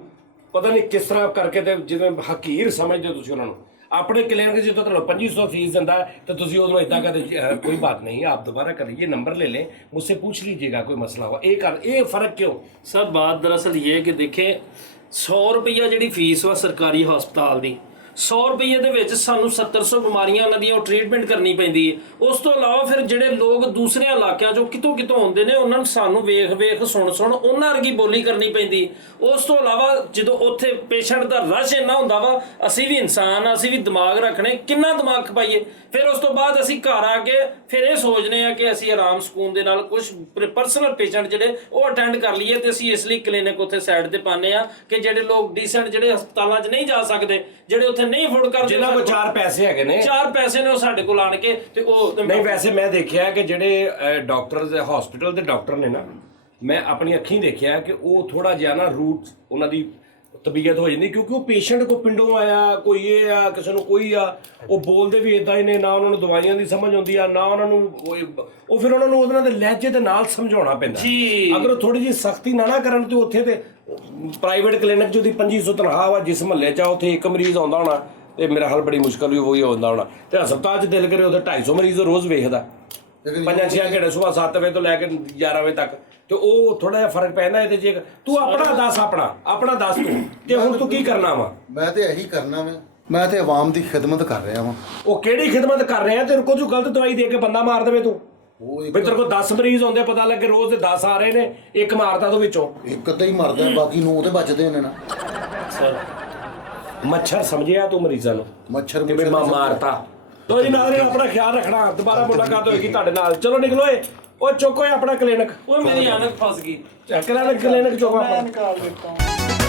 ਪਤਾ ਨਹੀਂ ਕਿਸ ਤਰ੍ਹਾਂ ਕਰਕੇ ਤੇ ਜਿਵੇਂ ਹਕੀਰ ਸਮਝਦੇ ਹੋ ਤੁਸੀਂ ਉਹਨਾਂ ਨੂੰ। ਆਪਣੇ ਕਲੀਨਿਕ ਜਦੋਂ ਤੁਹਾਨੂੰ 2500 ਫੀਸ ਦਿੰਦਾ ਤੇ ਤੁਸੀਂ ਉਹਨੂੰ ਇਦਾਂ ਕਹਿੰਦੇ ਕੋਈ ਬਾਤ ਨਹੀਂ, आप दोबारा करिए, नंबर ले लें, मुझसे पूछ लीजिएगा कोई मसला हुआ। ये फर्क क्यों? सर बात दरअसल ये है कि देखें 100 रुपया जी फीस वा सरकारी हस्पताल की, 100 रुपये ਦੇ ਵਿੱਚ ਸਾਨੂੰ 70-100 ਬਿਮਾਰੀਆਂ ਉਹਨਾਂ ਦੀਆਂ ਟ੍ਰੀਟਮੈਂਟ ਕਰਨੀ ਪੈਂਦੀ ਹੈ। ਉਸ ਤੋਂ ਇਲਾਵਾ ਫਿਰ ਜਿਹੜੇ ਲੋਕ ਦੂਸਰੇ ਇਲਾਕਿਆਂ ਚੋਂ ਕਿਤੋਂ ਆਉਂਦੇ ਨੇ, ਉਹਨਾਂ ਨੂੰ ਸਾਨੂੰ ਵੇਖ ਸੁਣ ਉਹਨਾਂ ਵਰਗੀ ਬੋਲੀ ਕਰਨੀ ਪੈਂਦੀ। ਉਸ ਤੋਂ ਇਲਾਵਾ ਜਦੋਂ ਉੱਥੇ ਪੇਸ਼ੈਂਟ ਦਾ ਰਸ਼ ਇੰਨਾ ਹੁੰਦਾ ਵਾ, ਅਸੀਂ ਵੀ ਇਨਸਾਨ ਆ, ਅਸੀਂ ਵੀ ਦਿਮਾਗ ਰੱਖਣੇ, ਕਿੰਨਾ ਦਿਮਾਗ ਖਪਾਈਏ। ਫਿਰ ਉਸ ਤੋਂ ਬਾਅਦ ਅਸੀਂ ਘਰ ਆ ਕੇ ਫਿਰ ਇਹ ਸੋਚਦੇ ਆ ਕਿ ਅਸੀਂ ਆਰਾਮ ਸਕੂਨ ਦੇ ਨਾਲ ਕੁਝ ਪਰਸਨਲ ਪੇਸ਼ੈਂਟ ਜਿਹੜੇ ਉਹ ਅਟੈਂਡ ਕਰ ਲਈਏ, ਤੇ ਅਸੀਂ ਇਸ ਲਈ ਕਲੀਨਿਕ ਉੱਥੇ ਸਾਈਡ ਤੇ ਪਾਉਂਦੇ ਆ ਕਿ ਜਿਹੜੇ ਲੋਕ ਡੀਸੈਂਟ ਜਿਹੜੇ ਹਸਪਤਾਲਾਂ 'ਚ ਨਹੀਂ ਜਾ ਸਕਦੇ, ਜਿਹੜੇ ਉੱਥੇ ਨਹੀਂ ਅਫੋਰਡ ਕਰਦੇ, ਜਿਨ੍ਹਾਂ ਕੋਲ 4 ਪੈਸੇ ਹੈਗੇ ਨੇ, 4 ਪੈਸੇ ਨੇ, ਉਹ ਸਾਡੇ ਕੋਲ ਆਣ ਕੇ ਤੇ ਉਹ ਨਹੀਂ। ਵੈਸੇ ਮੈਂ ਦੇਖਿਆ ਕਿ ਜਿਹੜੇ ਡਾਕਟਰ ਹਸਪੀਟਲ ਦੇ ਡਾਕਟਰ ਨੇ ਨਾ, ਮੈਂ ਆਪਣੀ ਅੱਖੀਂ ਦੇਖਿਆ ਕਿ ਉਹ ਥੋੜਾ ਜਿਹਾ ਨਾ ਰੂਟ ਉਹਨਾਂ ਦੀ ਤਬੀਅਤ ਹੋ ਜਾਂਦੀ, ਕਿਉਂਕਿ ਉਹ ਪੇਸ਼ੈਂਟ ਕੋ ਪਿੰਡੋਂ ਆਇਆ, ਕੋਈ ਇਹ ਆ, ਕਿਸੇ ਨੂੰ ਕੋਈ ਆ, ਉਹ ਬੋਲਦੇ ਵੀ ਇਦਾਂ ਹੀ ਨੇ, ਨਾ ਉਹਨਾਂ ਨੂੰ ਦਵਾਈਆਂ ਦੀ ਸਮਝ ਆਉਂਦੀ ਆ, ਨਾ ਉਹਨਾਂ ਨੂੰ ਉਹ ਫਿਰ ਉਹਨਾਂ ਨੂੰ ਉਹਨਾਂ ਦੇ ਲਹਿਜੇ ਦੇ ਨਾਲ ਸਮਝਾਉਣਾ ਪੈਂਦਾ ਜੀ। ਅਗਰ ਉਹ ਥੋੜੀ ਜਿਹੀ ਸਖਤੀ ਨਾ ਕਰਨ ਤੇ ਉੱਥੇ ਤੇ ਪ੍ਰਾਈਵੇਟ ਕਲੀਨਿਕ ਜਿਹਦੀ 2500 ਤਨਖਾਹ ਵਾ, ਜਿਸ ਮਹੱਲੇ 'ਚ ਉੱਥੇ ਇੱਕ ਮਰੀਜ਼ ਆਉਂਦਾ ਹੋਣਾ ਤੇ ਮੇਰਾ ਹਾਲ ਬੜੀ ਮੁਸ਼ਕਲ ਵੀ ਉਹੀ ਹੁੰਦਾ ਹੋਣਾ, ਤੇ ਹਸਪਤਾਲ 'ਚ ਦਿਲ ਕਰੇ ਉਹਦੇ 250 ਮਰੀਜ਼ ਰੋਜ਼ ਵੇਖਦਾ, 5-6 ਘੰਟੇ ਸਵੇਰ 7 ਵਜੇ ਤੋਂ ਲੈ ਕੇ 11 ਵਜੇ ਤੱਕ, ਤੇ ਉਹ ਥੋੜਾ ਜਿਹਾ ਫਰਕ ਪੈਂਦਾ ਇਹਦੇ 'ਚ। ਤੂੰ ਆਪਣਾ ਦੱਸ ਤੂੰ ਕਿ ਹੁਣ ਤੂੰ ਕੀ ਕਰਨਾ ਵਾ? ਮੈਂ ਤੇ ਇਹੀ ਕਰਨਾ ਵਾ, ਮੈਂ ਤੇ ਆਵਾਮ ਦੀ ਖਿਦਮਤ ਕਰ ਰਿਹਾ ਵਾਂ। ਉਹ ਕਿਹੜੀ ਖਿਦਮਤ ਕਰ ਰਿਹਾ? ਤੇਰੇ ਕੋਲ ਜੋ ਗਲਤ ਦਵਾਈ ਦੇ ਕੇ ਬੰਦਾ ਮਾਰ ਦੇਵੇ ਤੂੰ, ਉਹ ਵੀ ਤੇਰੇ ਕੋਲ 10 ਮਰੀਜ਼ ਆਉਂਦੇ, ਪਤਾ ਲੱਗੇ ਰੋਜ਼ ਦੇ 10 ਆ ਰਹੇ ਨੇ, ਇੱਕ ਮਾਰਦਾ ਤੋਂ ਵਿੱਚੋਂ ਇੱਕ ਅੱਧਾ ਹੀ ਮਰਦਾ, ਬਾਕੀ 9 ਤੇ ਬਚਦੇ ਨੇ ਨਾ। ਸਰ ਮੱਛਰ ਸਮਝਿਆ ਤੂੰ ਮਰੀਜ਼ਾਂ ਨੂੰ ਮੱਛਰ ਕਿ ਵੀ ਮਾਰਤਾ। ਤੋ ਜੀ ਨਾਲੇ ਆਪਣਾ ਖਿਆਲ ਰੱਖਣਾ, ਦੁਬਾਰਾ ਮੁਲਾਕਾਤ ਹੋਏਗੀ ਤੁਹਾਡੇ ਨਾਲ। ਚਲੋ ਨਿਕਲੋ ਉਹ ਚੁੱਕੋ ਆਪਣਾ ਕਲੀਨਿਕ। ਉਹ ਮੇਰੀ ਆਨਕ ਫਸ ਗਈ। ਕਲੀਨਿਕ ਚੁੱਕੋ ਮੈਂ ਆਪਣਾ। ਨਿਕਾਲ ਦੇਤਾ ਹੂੰ।